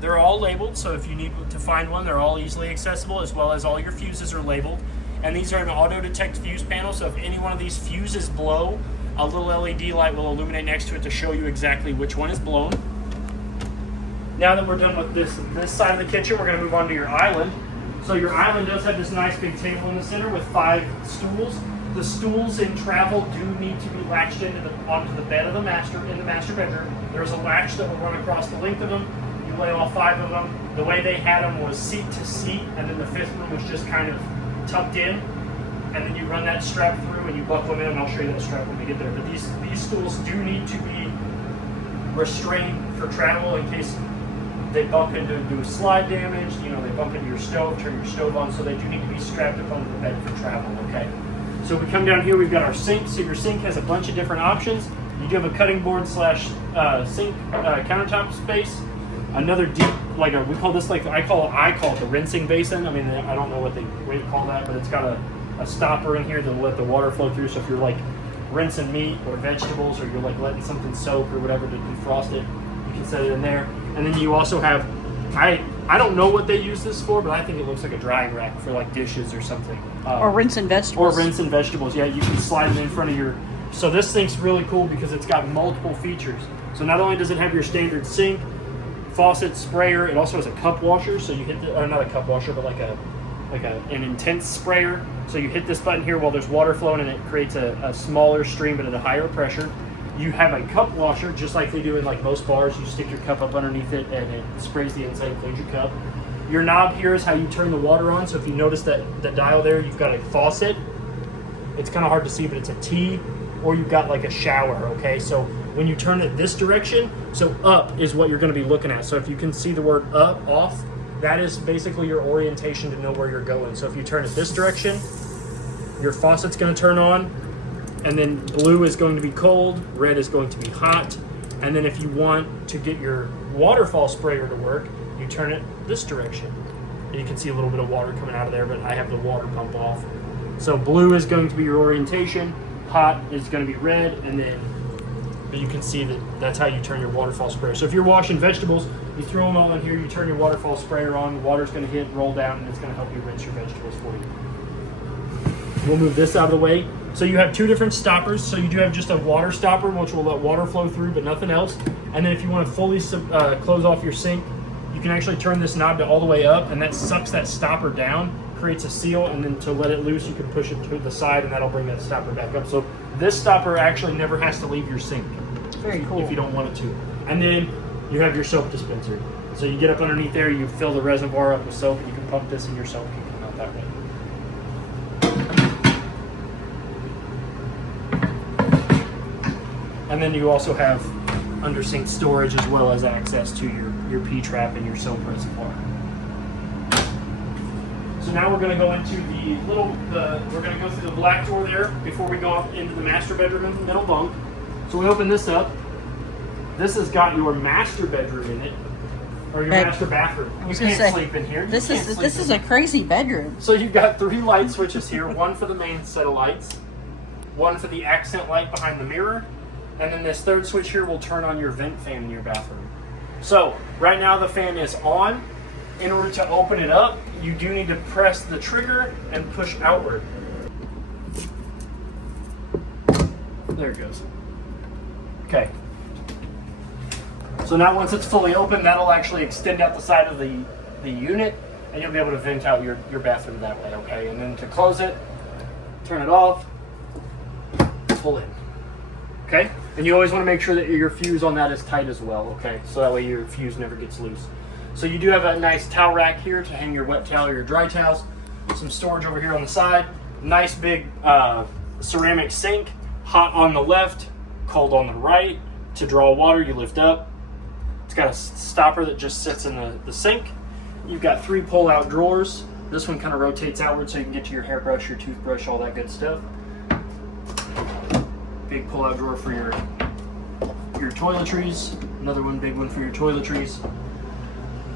They're all labeled, so if you need to find one, they're all easily accessible, as well as all your fuses are labeled. And these are an auto-detect fuse panel, so if any one of these fuses blow, a little LED light will illuminate next to it to show you exactly which one is blown. Now that we're done with this side of the kitchen, we're going to move on to your island. So your island does have this nice big table in the center with 5 stools. The stools in travel do need to be latched onto the bed of the master bedroom. There's a latch that will run across the length of them. You lay all 5 of them. The way they had them was seat to seat, and then the 5th one was just kind of tucked in. And then you run that strap through and you buckle them in, and I'll show you that strap when we get there. But these stools do need to be restrained for travel in case they bump into do slide damage, they bump into your stove, turn your stove on, so they do need to be strapped up onto the bed for travel, okay? So we come down here, we've got our sink. So your sink has a bunch of different options. You do have a cutting board slash sink countertop space. Another deep, we call this I call it the rinsing basin. I mean, I don't know what they call that, but it's got a stopper in here to let the water flow through. So if you're rinsing meat or vegetables, or you're letting something soak or whatever to defrost it, you can set it in there. And then you also have, I don't know what they use this for, but I think it looks like a drying rack for dishes or something. Or rinsing vegetables. Or rinsing vegetables, yeah. You can slide it in front of your... So this sink's really cool because it's got multiple features. So not only does it have your standard sink, faucet, sprayer, it also has a cup washer. So you hit not a cup washer, but an intense sprayer. So you hit this button here while there's water flowing, and it creates a smaller stream but at a higher pressure. You have a cup washer, just like they do in most bars. You stick your cup up underneath it, and it sprays the inside and cleans your cup. Your knob here is how you turn the water on. So if you notice that the dial there, you've got a faucet. It's kind of hard to see, but it's a T, or you've got a shower, okay? So when you turn it this direction, so up is what you're going to be looking at. So if you can see the word up, off, that is basically your orientation to know where you're going. So if you turn it this direction, your faucet's going to turn on. And then blue is going to be cold, red is going to be hot. And then if you want to get your waterfall sprayer to work, you turn it this direction. And you can see a little bit of water coming out of there, but I have the water pump off. So blue is going to be your orientation, hot is going to be red, and then you can see that's how you turn your waterfall sprayer. So if you're washing vegetables, you throw them all in here, you turn your waterfall sprayer on, the water's going to hit, roll down, and it's going to help you rinse your vegetables for you. We'll move this out of the way. So you have 2 different stoppers. So you do have just a water stopper, which will let water flow through, but nothing else. And then if you want to fully close off your sink, you can actually turn this knob to all the way up, and that sucks that stopper down, creates a seal, and then to let it loose, you can push it to the side, and that'll bring that stopper back up. So this stopper actually never has to leave your sink. Very cool. If you don't want it to. And then you have your soap dispenser. So you get up underneath there, you fill the reservoir up with soap, and you can pump this, and your soap can come out that way. And then you also have under sink storage, as well as access to your P-trap and your soap reservoir. So now we're going to go into we're going to go through the black door there before we go up into the master bedroom and the middle bunk. So we open this up. This has got your master bedroom in it, or your master bathroom. You can't sleep in here. This is a crazy bedroom. So you've got 3 light switches here, one for the main set of lights, one for the accent light behind the mirror, and then this 3rd switch here will turn on your vent fan in your bathroom. So right now the fan is on. In order to open it up, you do need to press the trigger and push outward. There it goes. Okay. So now once it's fully open, that'll actually extend out the side of the unit, and you'll be able to vent out your bathroom that way, okay? And then to close it, turn it off, pull in. Okay? And you always want to make sure that your fuse on that is tight as well, okay? So that way your fuse never gets loose. So you do have a nice towel rack here to hang your wet towel or your dry towels. Some storage over here on the side. Nice big ceramic sink. Hot on the left, cold on the right. To draw water, you lift up. It's got a stopper that just sits in the sink. You've got 3 pull-out drawers. This one kind of rotates outward so you can get to your hairbrush, your toothbrush, all that good stuff. Big pull-out drawer for your toiletries. Another one, big one for your toiletries.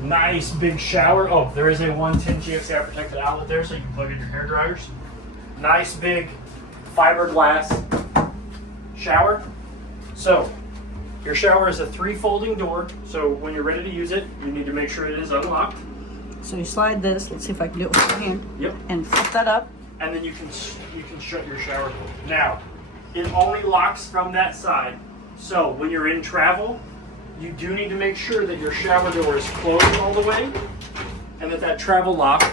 Nice big shower. Oh, there is a 110 GFCI protected outlet there, so you can plug in your hair dryers. nice big fiberglass shower. So your shower is a 3-folding door, so when you're ready to use it, you need to make sure it is unlocked. So you slide this, let's see if I can do it with my hand. Yep. And flip that up. And then you can shut your shower door. Now, it only locks from that side. So when you're in travel, you do need to make sure that your shower door is closed all the way and that travel lock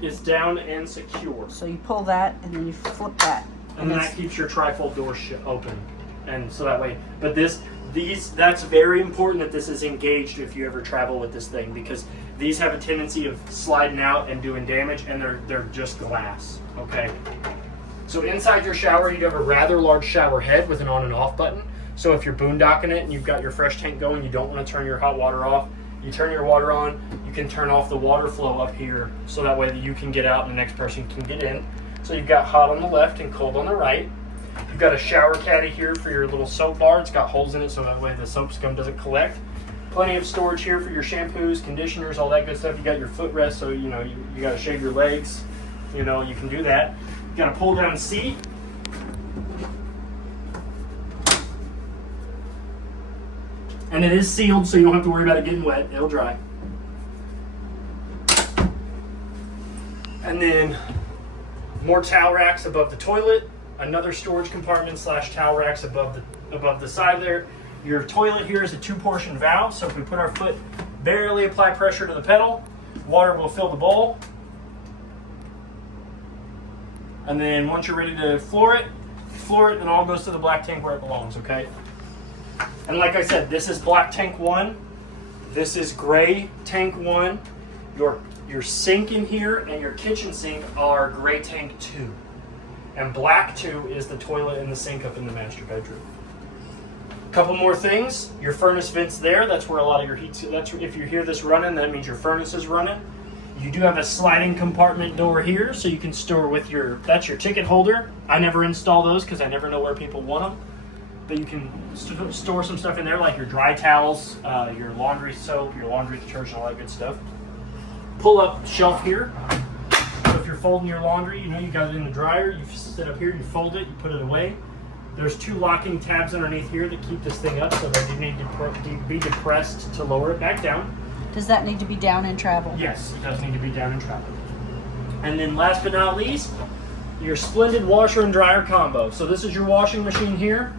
is down and secure. So you pull that and then you flip that. And then that keeps your trifold door open. And so that way, but that's very important that this is engaged if you ever travel with this thing, because these have a tendency of sliding out and doing damage, and they're just glass, okay? So inside your shower, you have a rather large shower head with an on and off button. So if you're boondocking it and you've got your fresh tank going, you don't want to turn your hot water off, you turn your water on, you can turn off the water flow up here, so that way that you can get out and the next person can get in. So you've got hot on the left and cold on the right. You've got a shower caddy here for your little soap bar. It's got holes in it so that way the soap scum doesn't collect. Plenty of storage here for your shampoos, conditioners, all that good stuff. You got your footrest, so you got to shave your legs. You can do that. You got a pull down seat. And it is sealed, so you don't have to worry about it getting wet. It'll dry. And then more towel racks above the toilet. Another storage compartment / towel racks above the side there. Your toilet here is a 2-portion valve, so if we put our foot, barely apply pressure to the pedal, water will fill the bowl. And then once you're ready to floor it, and all goes to the black tank where it belongs, okay? And like I said, this is black tank 1. This is gray tank 1. Your sink in here and your kitchen sink are gray tank 2. And black 2 is the toilet and the sink up in the master bedroom. Couple more things. Your furnace vents there. That's where a lot of your heat. If you hear this running, that means your furnace is running. You do have a sliding compartment door here, so you can store with that's your ticket holder. I never install those because I never know where people want them. But you can store some stuff in there, like your dry towels, your laundry soap, your laundry detergent, all that good stuff. Pull up shelf here. So if you're folding your laundry, you got it in the dryer, you sit up here, you fold it, you put it away. There's 2 locking tabs underneath here that keep this thing up, so that you need to be depressed to lower it back down. Does that need to be down in travel? Yes, it does need to be down in travel. And then last but not least, your splendid washer and dryer combo. So this is your washing machine here,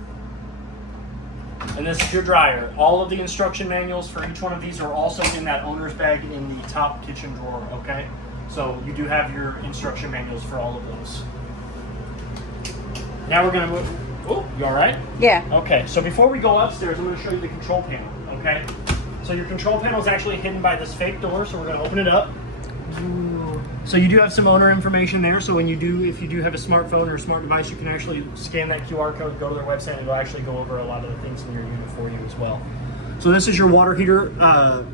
and this is your dryer. All of the instruction manuals for each one of these are also in that owner's bag in the top kitchen drawer, okay? So you do have your instruction manuals for all of those. Now we're going to move. Oh, you all right? Yeah. Okay, so before we go upstairs, I'm going to show you the control panel, okay? So your control panel is actually hidden by this fake door, so we're going to open it up. Ooh. So you do have some owner information there, so if you do have a smartphone or a smart device, you can actually scan that QR code, go to their website, and it'll actually go over a lot of the things in your unit for you as well. So this is your water heater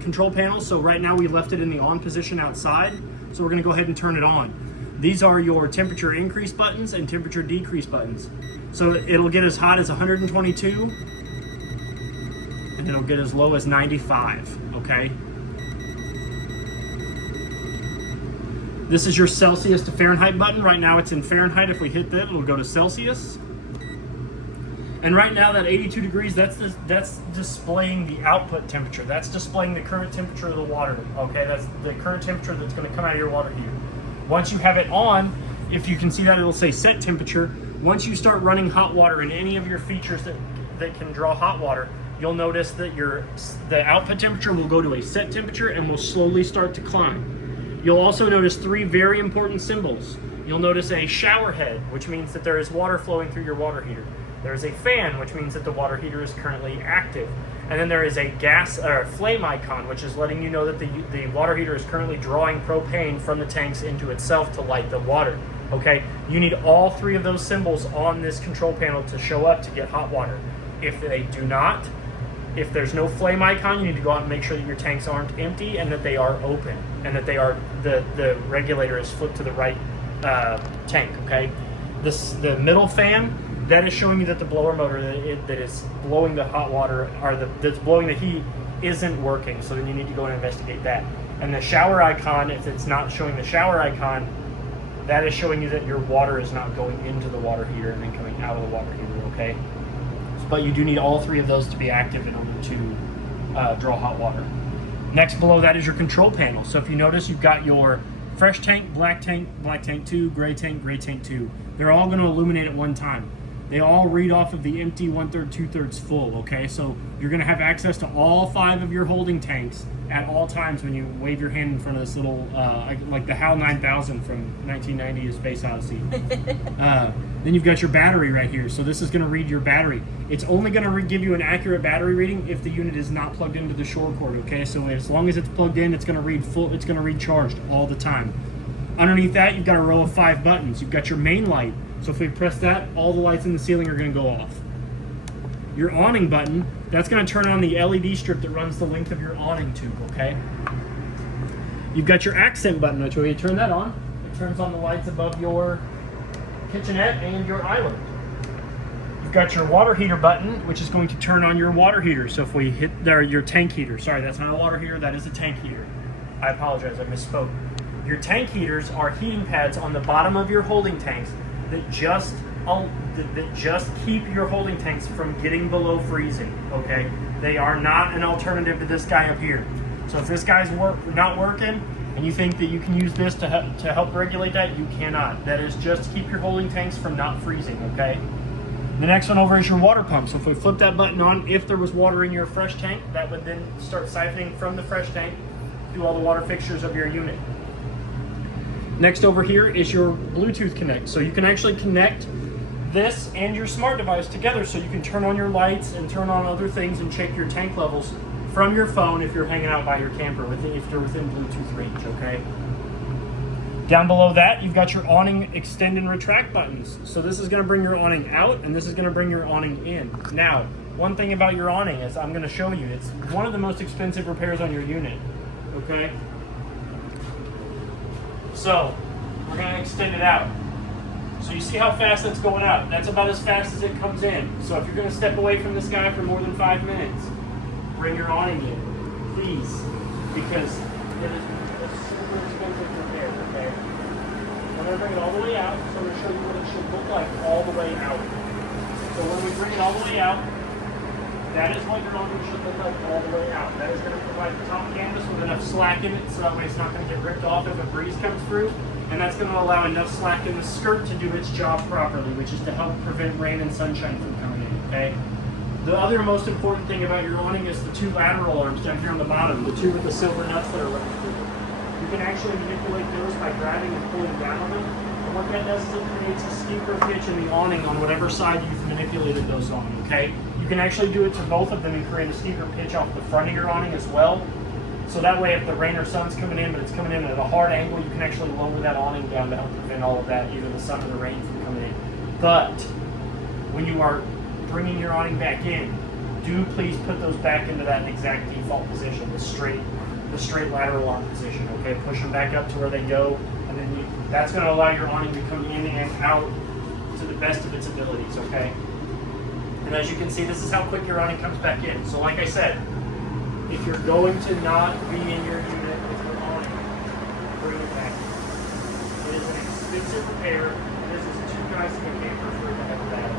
control panel. So right now we left it in the on position outside, so we're going to go ahead and turn it on. These are your temperature increase buttons and temperature decrease buttons. So it'll get as hot as 122, and it'll get as low as 95, okay? This is your Celsius to Fahrenheit button. Right now it's in Fahrenheit. If we hit that, it'll go to Celsius. And right now that 82 degrees, that's displaying the output temperature. That's displaying the current temperature of the water, okay? That's the current temperature that's gonna come out of your water heater. Once you have it on, if you can see that, it'll say set temperature. Once you start running hot water in any of your features that can draw hot water, you'll notice that the output temperature will go to a set temperature and will slowly start to climb. You'll also notice 3 very important symbols. You'll notice a shower head, which means that there is water flowing through your water heater. There is a fan, which means that the water heater is currently active. And then there is a gas or flame icon, which is letting you know that the water heater is currently drawing propane from the tanks into itself to light the water. Okay, you need all 3 of those symbols on this control panel to show up to get hot water. If they do not, if there's no flame icon, you need to go out and make sure that your tanks aren't empty and that they are open and that the regulator is flipped to the right tank. Okay, the middle fan, that is showing you that the blower motor that is blowing the hot water that's blowing the heat isn't working. So then you need to go and investigate that. And the shower icon, if it's not showing the shower icon, that is showing you that your water is not going into the water heater and then coming out of the water heater, okay? But you do need all three of those to be active in order to draw hot water. Next below that is your control panel. So if you notice, you've got your fresh tank, black tank 2, gray tank 2. They're all going to illuminate at one time. They all read off of the empty 1/3, 2/3 full, okay? So you're going to have access to all 5 of your holding tanks at all times when you wave your hand in front of this little, like the HAL 9000 from 1990, A Space Odyssey. Then you've got your battery right here. So this is going to read your battery. It's only going to give you an accurate battery reading if the unit is not plugged into the shore cord, okay? So as long as it's plugged in, it's going to read full, it's going to read charged all the time. Underneath that, you've got a row of 5 buttons. You've got your main light. So if we press that, all the lights in the ceiling are going to go off. Your awning button, that's going to turn on the LED strip that runs the length of your awning tube, okay? You've got your accent button, which when you turn that on, it turns on the lights above your kitchenette and your island. You've got your water heater button, which is going to turn on your water heater. So if we hit there, your tank heater. Sorry, that's not a water heater, that is a tank heater. I apologize, I misspoke. Your tank heaters are heating pads on the bottom of your holding tanks that just keep your holding tanks from getting below freezing, okay? They are not an alternative to this guy up here. So if this guy's not working and you think that you can use this to help regulate that, you cannot. That is just to keep your holding tanks from not freezing, okay? The next one over is your water pump. So if we flip that button on, if there was water in your fresh tank, that would then start siphoning from the fresh tank through all the water fixtures of your unit. Next over here is your Bluetooth connect. So you can actually connect this and your smart device together so you can turn on your lights and turn on other things and check your tank levels from your phone if you're hanging out by your camper, if you're within Bluetooth range, okay? Down below that, you've got your awning extend and retract buttons. So this is going to bring your awning out and this is going to bring your awning in. Now, one thing about your awning is I'm going to show you, it's one of the most expensive repairs on your unit, okay? So, we're going to extend it out. So you see how fast that's going out. That's about as fast as it comes in. So if you're going to step away from this guy for more than 5 minutes, bring your awning in, please, because it is a super expensive repair, okay? We're going to bring it all the way out, so I'm going to show you what it should look like all the way out. So when we bring it all the way out, that is what your awning should look like all the way out. That is going to provide the top canvas with enough slack in it so that way it's not going to get ripped off if a breeze comes through. And that's going to allow enough slack in the skirt to do its job properly, which is to help prevent rain and sunshine from coming in, okay? The other most important thing about your awning is the 2 lateral arms down here on the bottom, the 2 with the silver nuts that are running through them. You can actually manipulate those by grabbing and pulling down on them. And what that does is it creates a steeper pitch in the awning on whatever side you've manipulated those on, okay? You can actually do it to both of them and create a steeper pitch off the front of your awning as well. So that way if the rain or sun's coming in, but it's coming in at a hard angle, you can actually lower that awning down to help prevent all of that, either the sun or the rain from coming in. But when you are bringing your awning back in, do please put those back into that exact default position, the straight lateral arm position, okay? Push them back up to where they go, and then that's going to allow your awning to come in and out to the best of its abilities, okay? And as you can see, this is how quick your awning comes back in. So like I said, if you're going to not be in your unit with your awning, bring it back. It is an expensive repair. This is 2 guys in a camper for it to have that.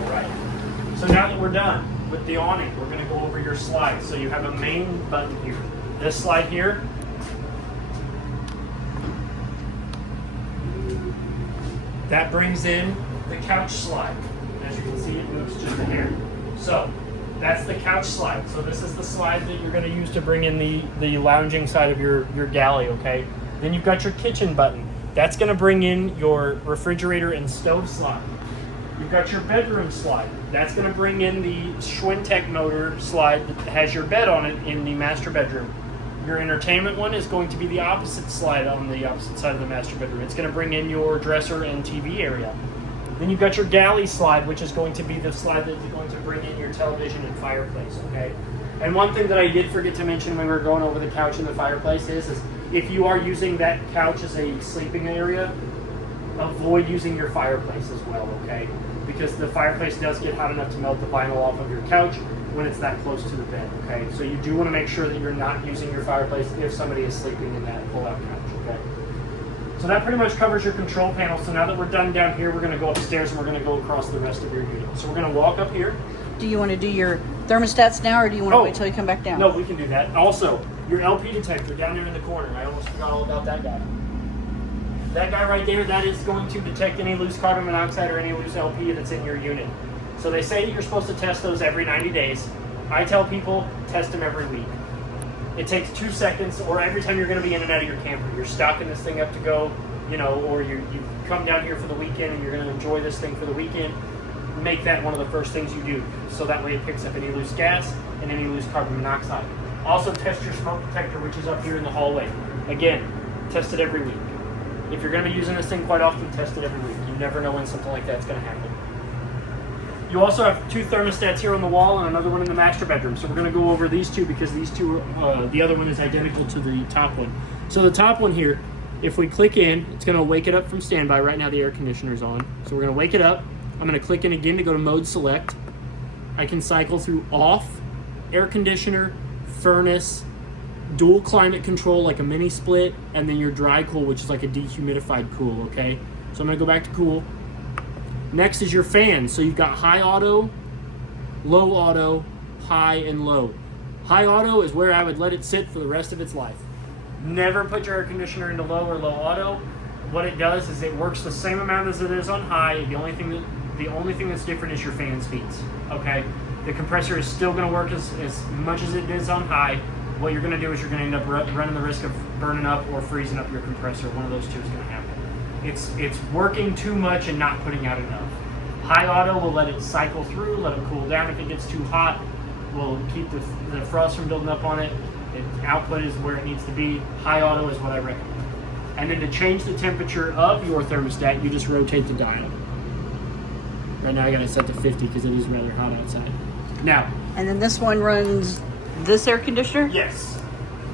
All right. So now that we're done with the awning, we're going to go over your slide. So you have a main button here. This slide here, that brings in the couch slide. As you can see, it moves just a hair. So that's the couch slide. So this is the slide that you're going to use to bring in the lounging side of your galley, okay? Then you've got your kitchen button. That's going to bring in your refrigerator and stove slide. You've got your bedroom slide. That's going to bring in the Schwintek motor slide that has your bed on it in the master bedroom. Your entertainment one is going to be the opposite slide on the opposite side of the master bedroom. It's going to bring in your dresser and TV area. Then you've got your galley slide, which is going to be the slide that is going to bring in your television and fireplace, okay? And one thing that I did forget to mention when we were going over the couch and the fireplace is if you are using that couch as a sleeping area, avoid using your fireplace as well, okay? Because the fireplace does get hot enough to melt the vinyl off of your couch when it's that close to the bed, okay? So you do want to make sure that you're not using your fireplace if somebody is sleeping in that pull-out couch, okay? So that pretty much covers your control panel. So now that we're done down here, we're going to go upstairs and we're going to go across the rest of your unit. So we're going to walk up here. Do you want to do your thermostats now, or do you want to wait till you come back down? No, we can do that. Also, your LP detector down there in the corner. I almost forgot all about that guy. That guy right there, that is going to detect any loose carbon monoxide or any loose LP that's in your unit. So they say that you're supposed to test those every 90 days. I tell people, test them every week. It takes 2 seconds, or every time you're going to be in and out of your camper. You're stocking this thing up to go, or you come down here for the weekend and you're going to enjoy this thing for the weekend. Make that one of the first things you do, so that way it picks up any loose gas and any loose carbon monoxide. Also test your smoke detector, which is up here in the hallway. Again, test it every week. If you're going to be using this thing quite often, test it every week. You never know when something like that's going to happen. You also have 2 thermostats here on the wall and another one in the master bedroom. So we're going to go over these 2 because these 2 are, the other one is identical to the top one. So the top one here, if we click in, it's going to wake it up from standby. Right now the air conditioner's on. So we're going to wake it up. I'm going to click in again to go to mode select. I can cycle through off, air conditioner, furnace, dual climate control like a mini split, and then your dry cool, which is like a dehumidified cool, okay? So I'm going to go back to cool. Next is your fan. So you've got high auto, low auto, high, and low. High auto is where I would let it sit for the rest of its life. Never put your air conditioner into low or low auto. What it does is it works the same amount as it is on high. The only thing that's different is your fan speeds, okay? The compressor is still going to work as much as it is on high. What you're going to do is you're going to end up running the risk of burning up or freezing up your compressor. One of those 2 is going to happen. It's working too much and not putting out enough. High auto will let it cycle through, let it cool down. If it gets too hot, will keep the frost from building up on it. Its output is where it needs to be. High auto is what I recommend. And then to change the temperature of your thermostat, you just rotate the dial. Right now I got it set to 50 because it is rather hot outside. Now. And then this one runs this air conditioner? Yes.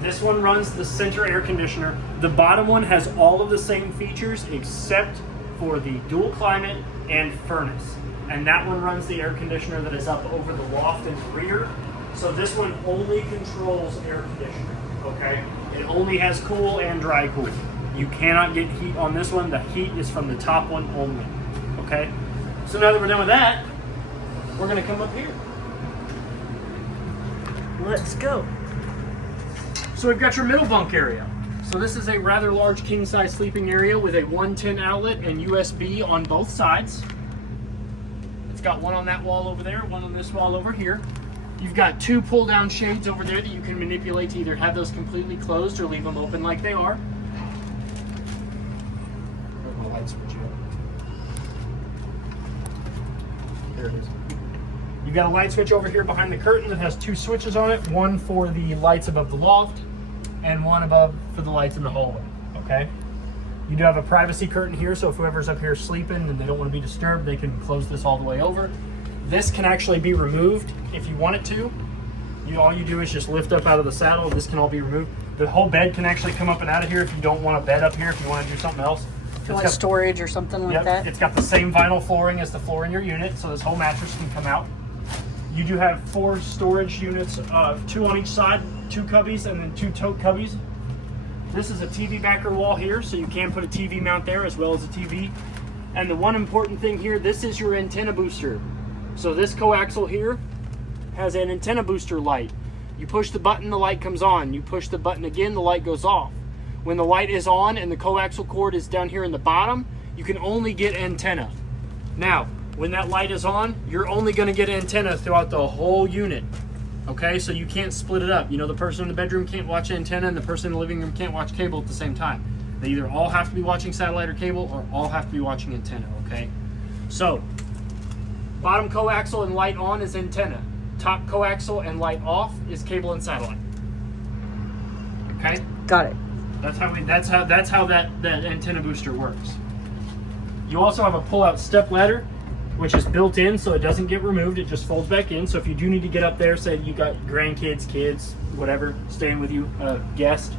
This one runs the center air conditioner. The bottom one has all of the same features except for the dual climate and furnace. And that one runs the air conditioner that is up over the loft in the rear. So this one only controls air conditioning, okay? It only has cool and dry cool. You cannot get heat on this one. The heat is from the top one only, okay? So now that we're done with that, we're gonna come up here. Let's go. So we've got your middle bunk area. So this is a rather large king-size sleeping area with a 110 outlet and USB on both sides. It's got one on that wall over there, one on this wall over here. You've got 2 pull-down shades over there that you can manipulate to either have those completely closed or leave them open like they are. There it is. You've got a light switch over here behind the curtain that has 2 switches on it, one for the lights above the loft and one above for the lights in the hallway, okay? You do have a privacy curtain here, so if whoever's up here sleeping and they don't want to be disturbed, they can close this all the way over. This can actually be removed if you want it to. All you do is just lift up out of the saddle. This can all be removed. The whole bed can actually come up and out of here if you don't want a bed up here, if you want to do something else. If you want storage or something like that. It's got the same vinyl flooring as the floor in your unit, so this whole mattress can come out. You do have 4 storage units, 2 on each side, 2 cubbies, and then 2 tote cubbies. This is a TV backer wall here, so you can put a TV mount there as well as a TV. And the one important thing here, this is your antenna booster. So this coaxial here has an antenna booster light. You push the button, the light comes on. You push the button again, the light goes off. When the light is on and the coaxial cord is down here in the bottom, you can only get antenna. Now, when that light is on, you're only going to get antenna throughout the whole unit. Okay, so you can't split it up. The person in the bedroom can't watch antenna and the person in the living room can't watch cable at the same time. They either all have to be watching satellite or cable or all have to be watching antenna, okay? So, bottom coaxial and light on is antenna. Top coaxial and light off is cable and satellite. Okay? Got it. That's how that antenna booster works. You also have a pull-out step ladder, which is built in so it doesn't get removed. It just folds back in. So if you do need to get up there, say you got grandkids, kids, whatever, staying with you, guest,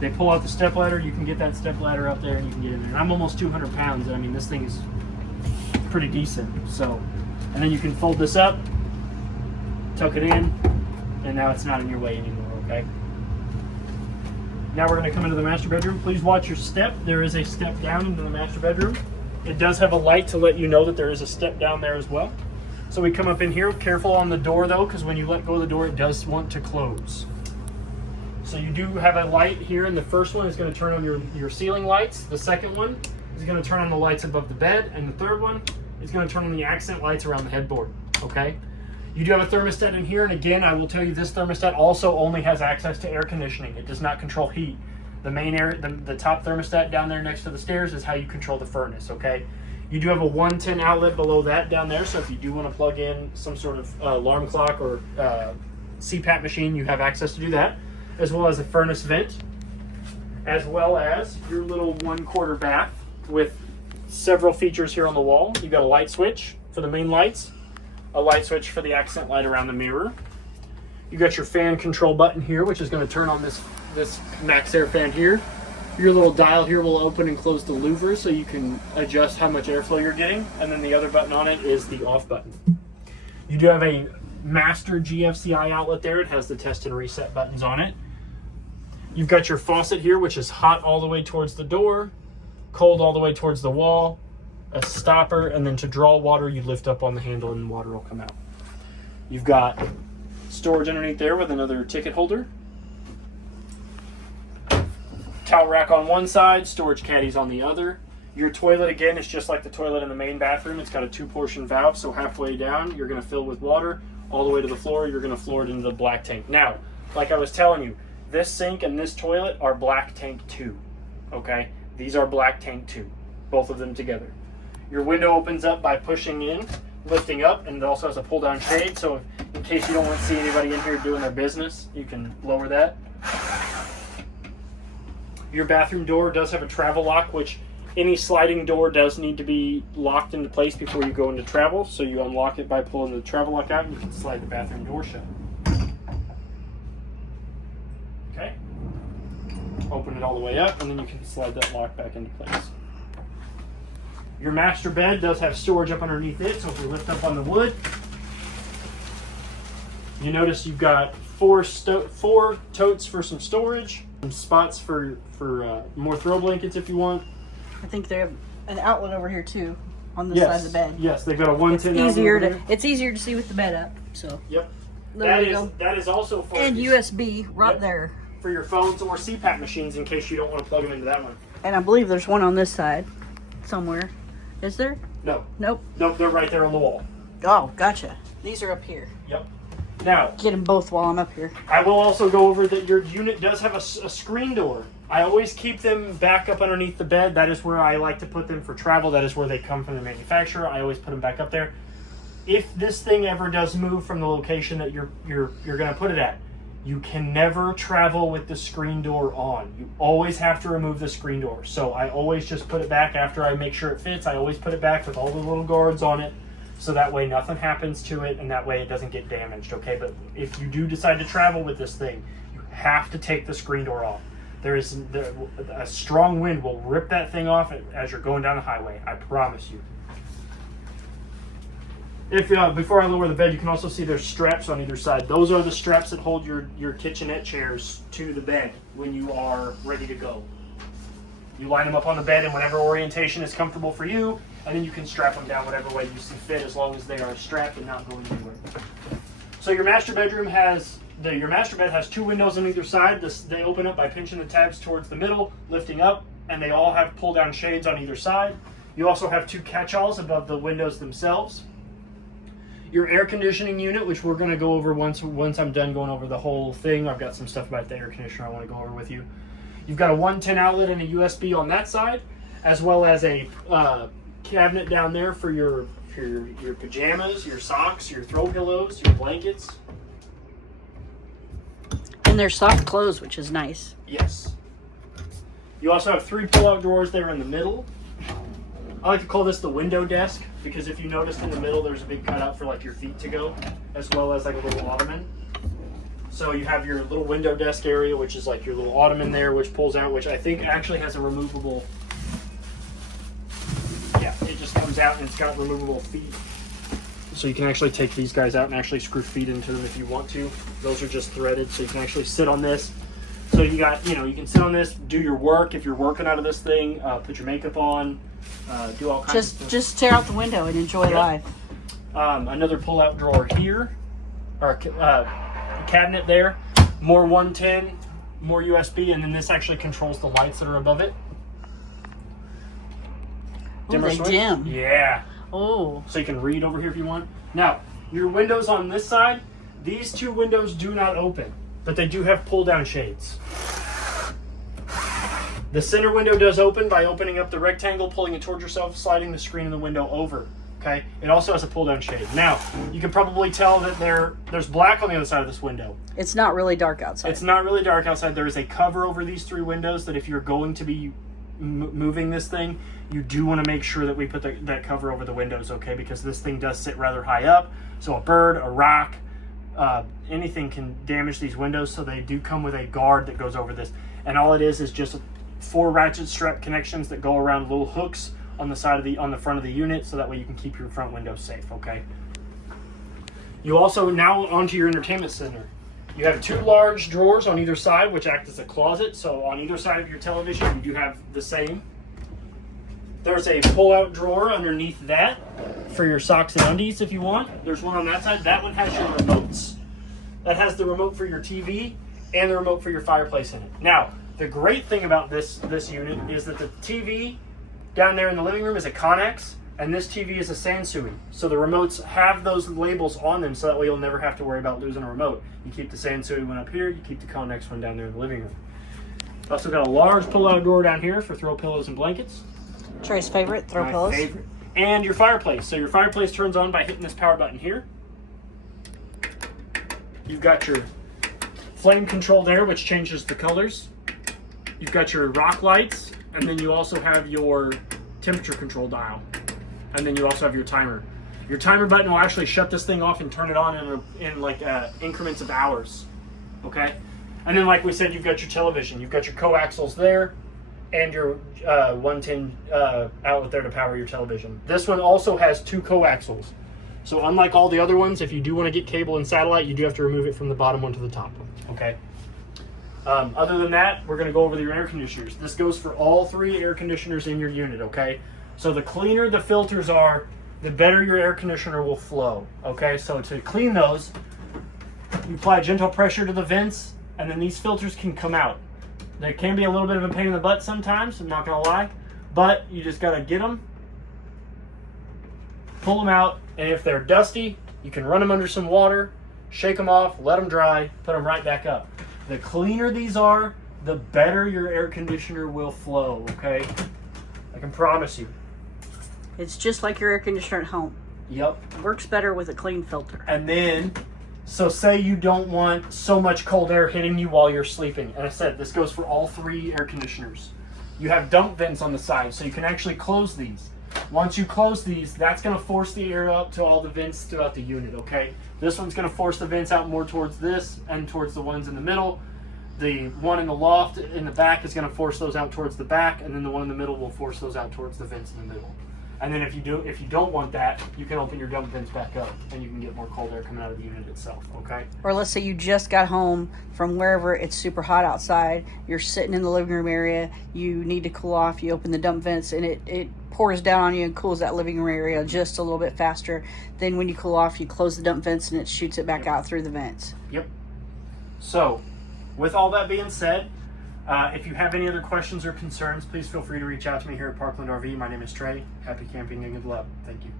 They pull out the step ladder, you can get that step ladder up there and you can get in there. And I'm almost 200 pounds. I mean, this thing is pretty decent. So, and then you can fold this up, tuck it in, and now it's not in your way anymore, okay? Now we're going to come into the master bedroom. Please watch your step. There is a step down into the master bedroom. It does have a light to let you know that there is a step down there as well. So we come up in here, careful on the door though, because when you let go of the door, it does want to close. So you do have a light here, and the first one is going to turn on your ceiling lights. The second one is going to turn on the lights above the bed, and the third one is going to turn on the accent lights around the headboard, okay? You do have a thermostat in here, and again, I will tell you this thermostat also only has access to air conditioning. It does not control heat. The main air, the top thermostat down there next to the stairs is how you control the furnace, okay? You do have a 110 outlet below that down there, so if you do want to plug in some sort of alarm clock or CPAP machine, you have access to do that, as well as a furnace vent, as well as your little 1/4 bath with several features here on the wall. You've got a light switch for the main lights, a light switch for the accent light around the mirror. You got your fan control button here, which is going to turn on this max air fan here. Your little dial here will open and close the louver so you can adjust how much airflow you're getting. And then the other button on it is the off button. You do have a master GFCI outlet there. It has the test and reset buttons on it. You've got your faucet here, which is hot all the way towards the door, cold all the way towards the wall, a stopper, and then to draw water, you lift up on the handle and water will come out. You've got storage underneath there with another ticket holder. Towel rack on one side, storage caddies on the other. Your toilet, again, is just like the toilet in the main bathroom. It's got a 2-portion valve, so halfway down, you're going to fill with water. All the way to the floor, you're going to floor it into the black tank. Now, like I was telling you, this sink and this toilet are black tank 2, okay? These are black tank 2, both of them together. Your window opens up by pushing in, lifting up, and it also has a pull-down shade, so in case you don't want to see anybody in here doing their business, you can lower that. Your bathroom door does have a travel lock, which any sliding door does need to be locked into place before you go into travel. So you unlock it by pulling the travel lock out and you can slide the bathroom door shut. Okay. Open it all the way up and then you can slide that lock back into place. Your master bed does have storage up underneath it. So if we lift up on the wood, you notice you've got four totes for some storage. Some spots for more throw blankets if you want. I think they have an outlet over here too, on this side of the bed. Yes, they've got a 110 outlet. It's easier to see with the bed up. So yep, that is also for and USB right there for your phones or CPAP machines in case you don't want to plug them into that one. And I believe there's one on this side somewhere. Is there? No. Nope. Nope, they're right there on the wall. Oh, gotcha. These are up here. Yep. Now, get them both while I'm up here. I will also go over that your unit does have a screen door. I always keep them back up underneath the bed. That is where I like to put them for travel. That is where they come from the manufacturer. I always put them back up there. If this thing ever does move from the location that you're going to put it at, you can never travel with the screen door on. You always have to remove the screen door. So I always just put it back after I make sure it fits. I always put it back with all the little guards on it. So that way nothing happens to it and that way it doesn't get damaged, okay? But if you do decide to travel with this thing, you have to take the screen door off. A strong wind will rip that thing off as you're going down the highway, I promise you. Before I lower the bed, you can also see there's straps on either side. Those are the straps that hold your kitchenette chairs to the bed when you are ready to go. You line them up on the bed in whatever orientation is comfortable for you, and then you can strap them down whatever way you see fit as long as they are strapped and not going anywhere. So your master bedroom has, your master bed has 2 windows on either side. They open up by pinching the tabs towards the middle, lifting up, and they all have pull-down shades on either side. You also have 2 catch-alls above the windows themselves. Your air conditioning unit, which we're going to go over once I'm done going over the whole thing. I've got some stuff about the air conditioner I want to go over with you. You've got a 110 outlet and a USB on that side, as well as a cabinet down there for your pajamas, your socks, your throw pillows, your blankets. And they're soft clothes, which is nice. Yes. You also have 3 pull-out drawers there in the middle. I like to call this the window desk because if you noticed in the middle there's a big cutout for like your feet to go, as well as like a little ottoman. So you have your little window desk area, which is like your little ottoman there, which pulls out, which I think actually has a removable, yeah, it just comes out and it's got removable feet. So you can actually take these guys out and actually screw feet into them if you want to. Those are just threaded, so you can actually sit on this. So you got, you know, you can sit on this, do your work if you're working out of this thing, put your makeup on, do all kinds of stuff. Just stare out the window and enjoy life. Another pull-out drawer here, or cabinet there, more 110, more USB, and then this actually controls the lights that are above it. Ooh, they dim. Yeah. Oh. So you can read over here if you want. Now, your windows on this side, these two windows do not open, but they do have pull-down shades. The center window does open by opening up the rectangle, pulling it towards yourself, sliding the screen of the window over. Okay. It also has a pull-down shade. Now, you can probably tell that there's black on the other side of this window. It's not really dark outside. It's not really dark outside. There is a cover over these three windows that if you're going to be moving this thing, you do want to make sure that we put that cover over the windows, okay? Because this thing does sit rather high up. So a bird, a rock, anything can damage these windows. So they do come with a guard that goes over this. And all it is just 4 ratchet strap connections that go around little hooks on the side of on the front of the unit, so that way you can keep your front windows safe, okay? You also, now onto your entertainment center. You have 2 large drawers on either side, which act as a closet. So on either side of your television, you do have the same. There's a pull-out drawer underneath that for your socks and undies if you want. There's one on that side. That one has your remotes. That has the remote for your TV and the remote for your fireplace in it. Now, the great thing about this unit is that the TV down there in the living room is a Connex, and this TV is a Sansui. So the remotes have those labels on them, so that way you'll never have to worry about losing a remote. You keep the Sansui one up here, you keep the Connex one down there in the living room. Also got a large pull-out drawer down here for throw pillows and blankets. Trey's favorite, throw pillows. My favorite. And your fireplace. So your fireplace turns on by hitting this power button here. You've got your flame control there, which changes the colors. You've got your rock lights, and then you also have your temperature control dial. And then you also have your timer. Your timer button will actually shut this thing off and turn it on in like increments of hours. Okay? And then like we said, you've got your television. You've got your coaxials there and your 110 outlet there to power your television. This one also has 2 coaxials. So unlike all the other ones, if you do want to get cable and satellite, you do have to remove it from the bottom one to the top one. Okay? Other than that, we're going to go over your air conditioners. This goes for all 3 air conditioners in your unit, okay? So the cleaner the filters are, the better your air conditioner will flow, okay? So to clean those, you apply gentle pressure to the vents, and then these filters can come out. They can be a little bit of a pain in the butt sometimes, I'm not going to lie, but you just got to get them, pull them out, and if they're dusty, you can run them under some water, shake them off, let them dry, put them right back up. The cleaner these are, the better your air conditioner will flow, okay? I can promise you. It's just like your air conditioner at home. Yep. Works better with a clean filter. And then, so say you don't want so much cold air hitting you while you're sleeping. And I said, this goes for all 3 air conditioners. You have dump vents on the side, so you can actually close these. Once you close these, that's going to force the air up to all the vents throughout the unit, okay? This one's going to force the vents out more towards this and towards the ones in the middle. The one in the loft in the back is going to force those out towards the back, and then the one in the middle will force those out towards the vents in the middle. And then if you don't want that, you can open your dump vents back up, and you can get more cold air coming out of the unit itself, okay? Or let's say you just got home from wherever, it's super hot outside, you're sitting in the living room area, you need to cool off, you open the dump vents, and it pours down on you and cools that living room area just a little bit faster. Then when you cool off, you close the dump vents, and it shoots it back out through the vents. Yep. So, with all that being said, if you have any other questions or concerns, please feel free to reach out to me here at Parkland RV. My name is Trey. Happy camping and good luck. Thank you.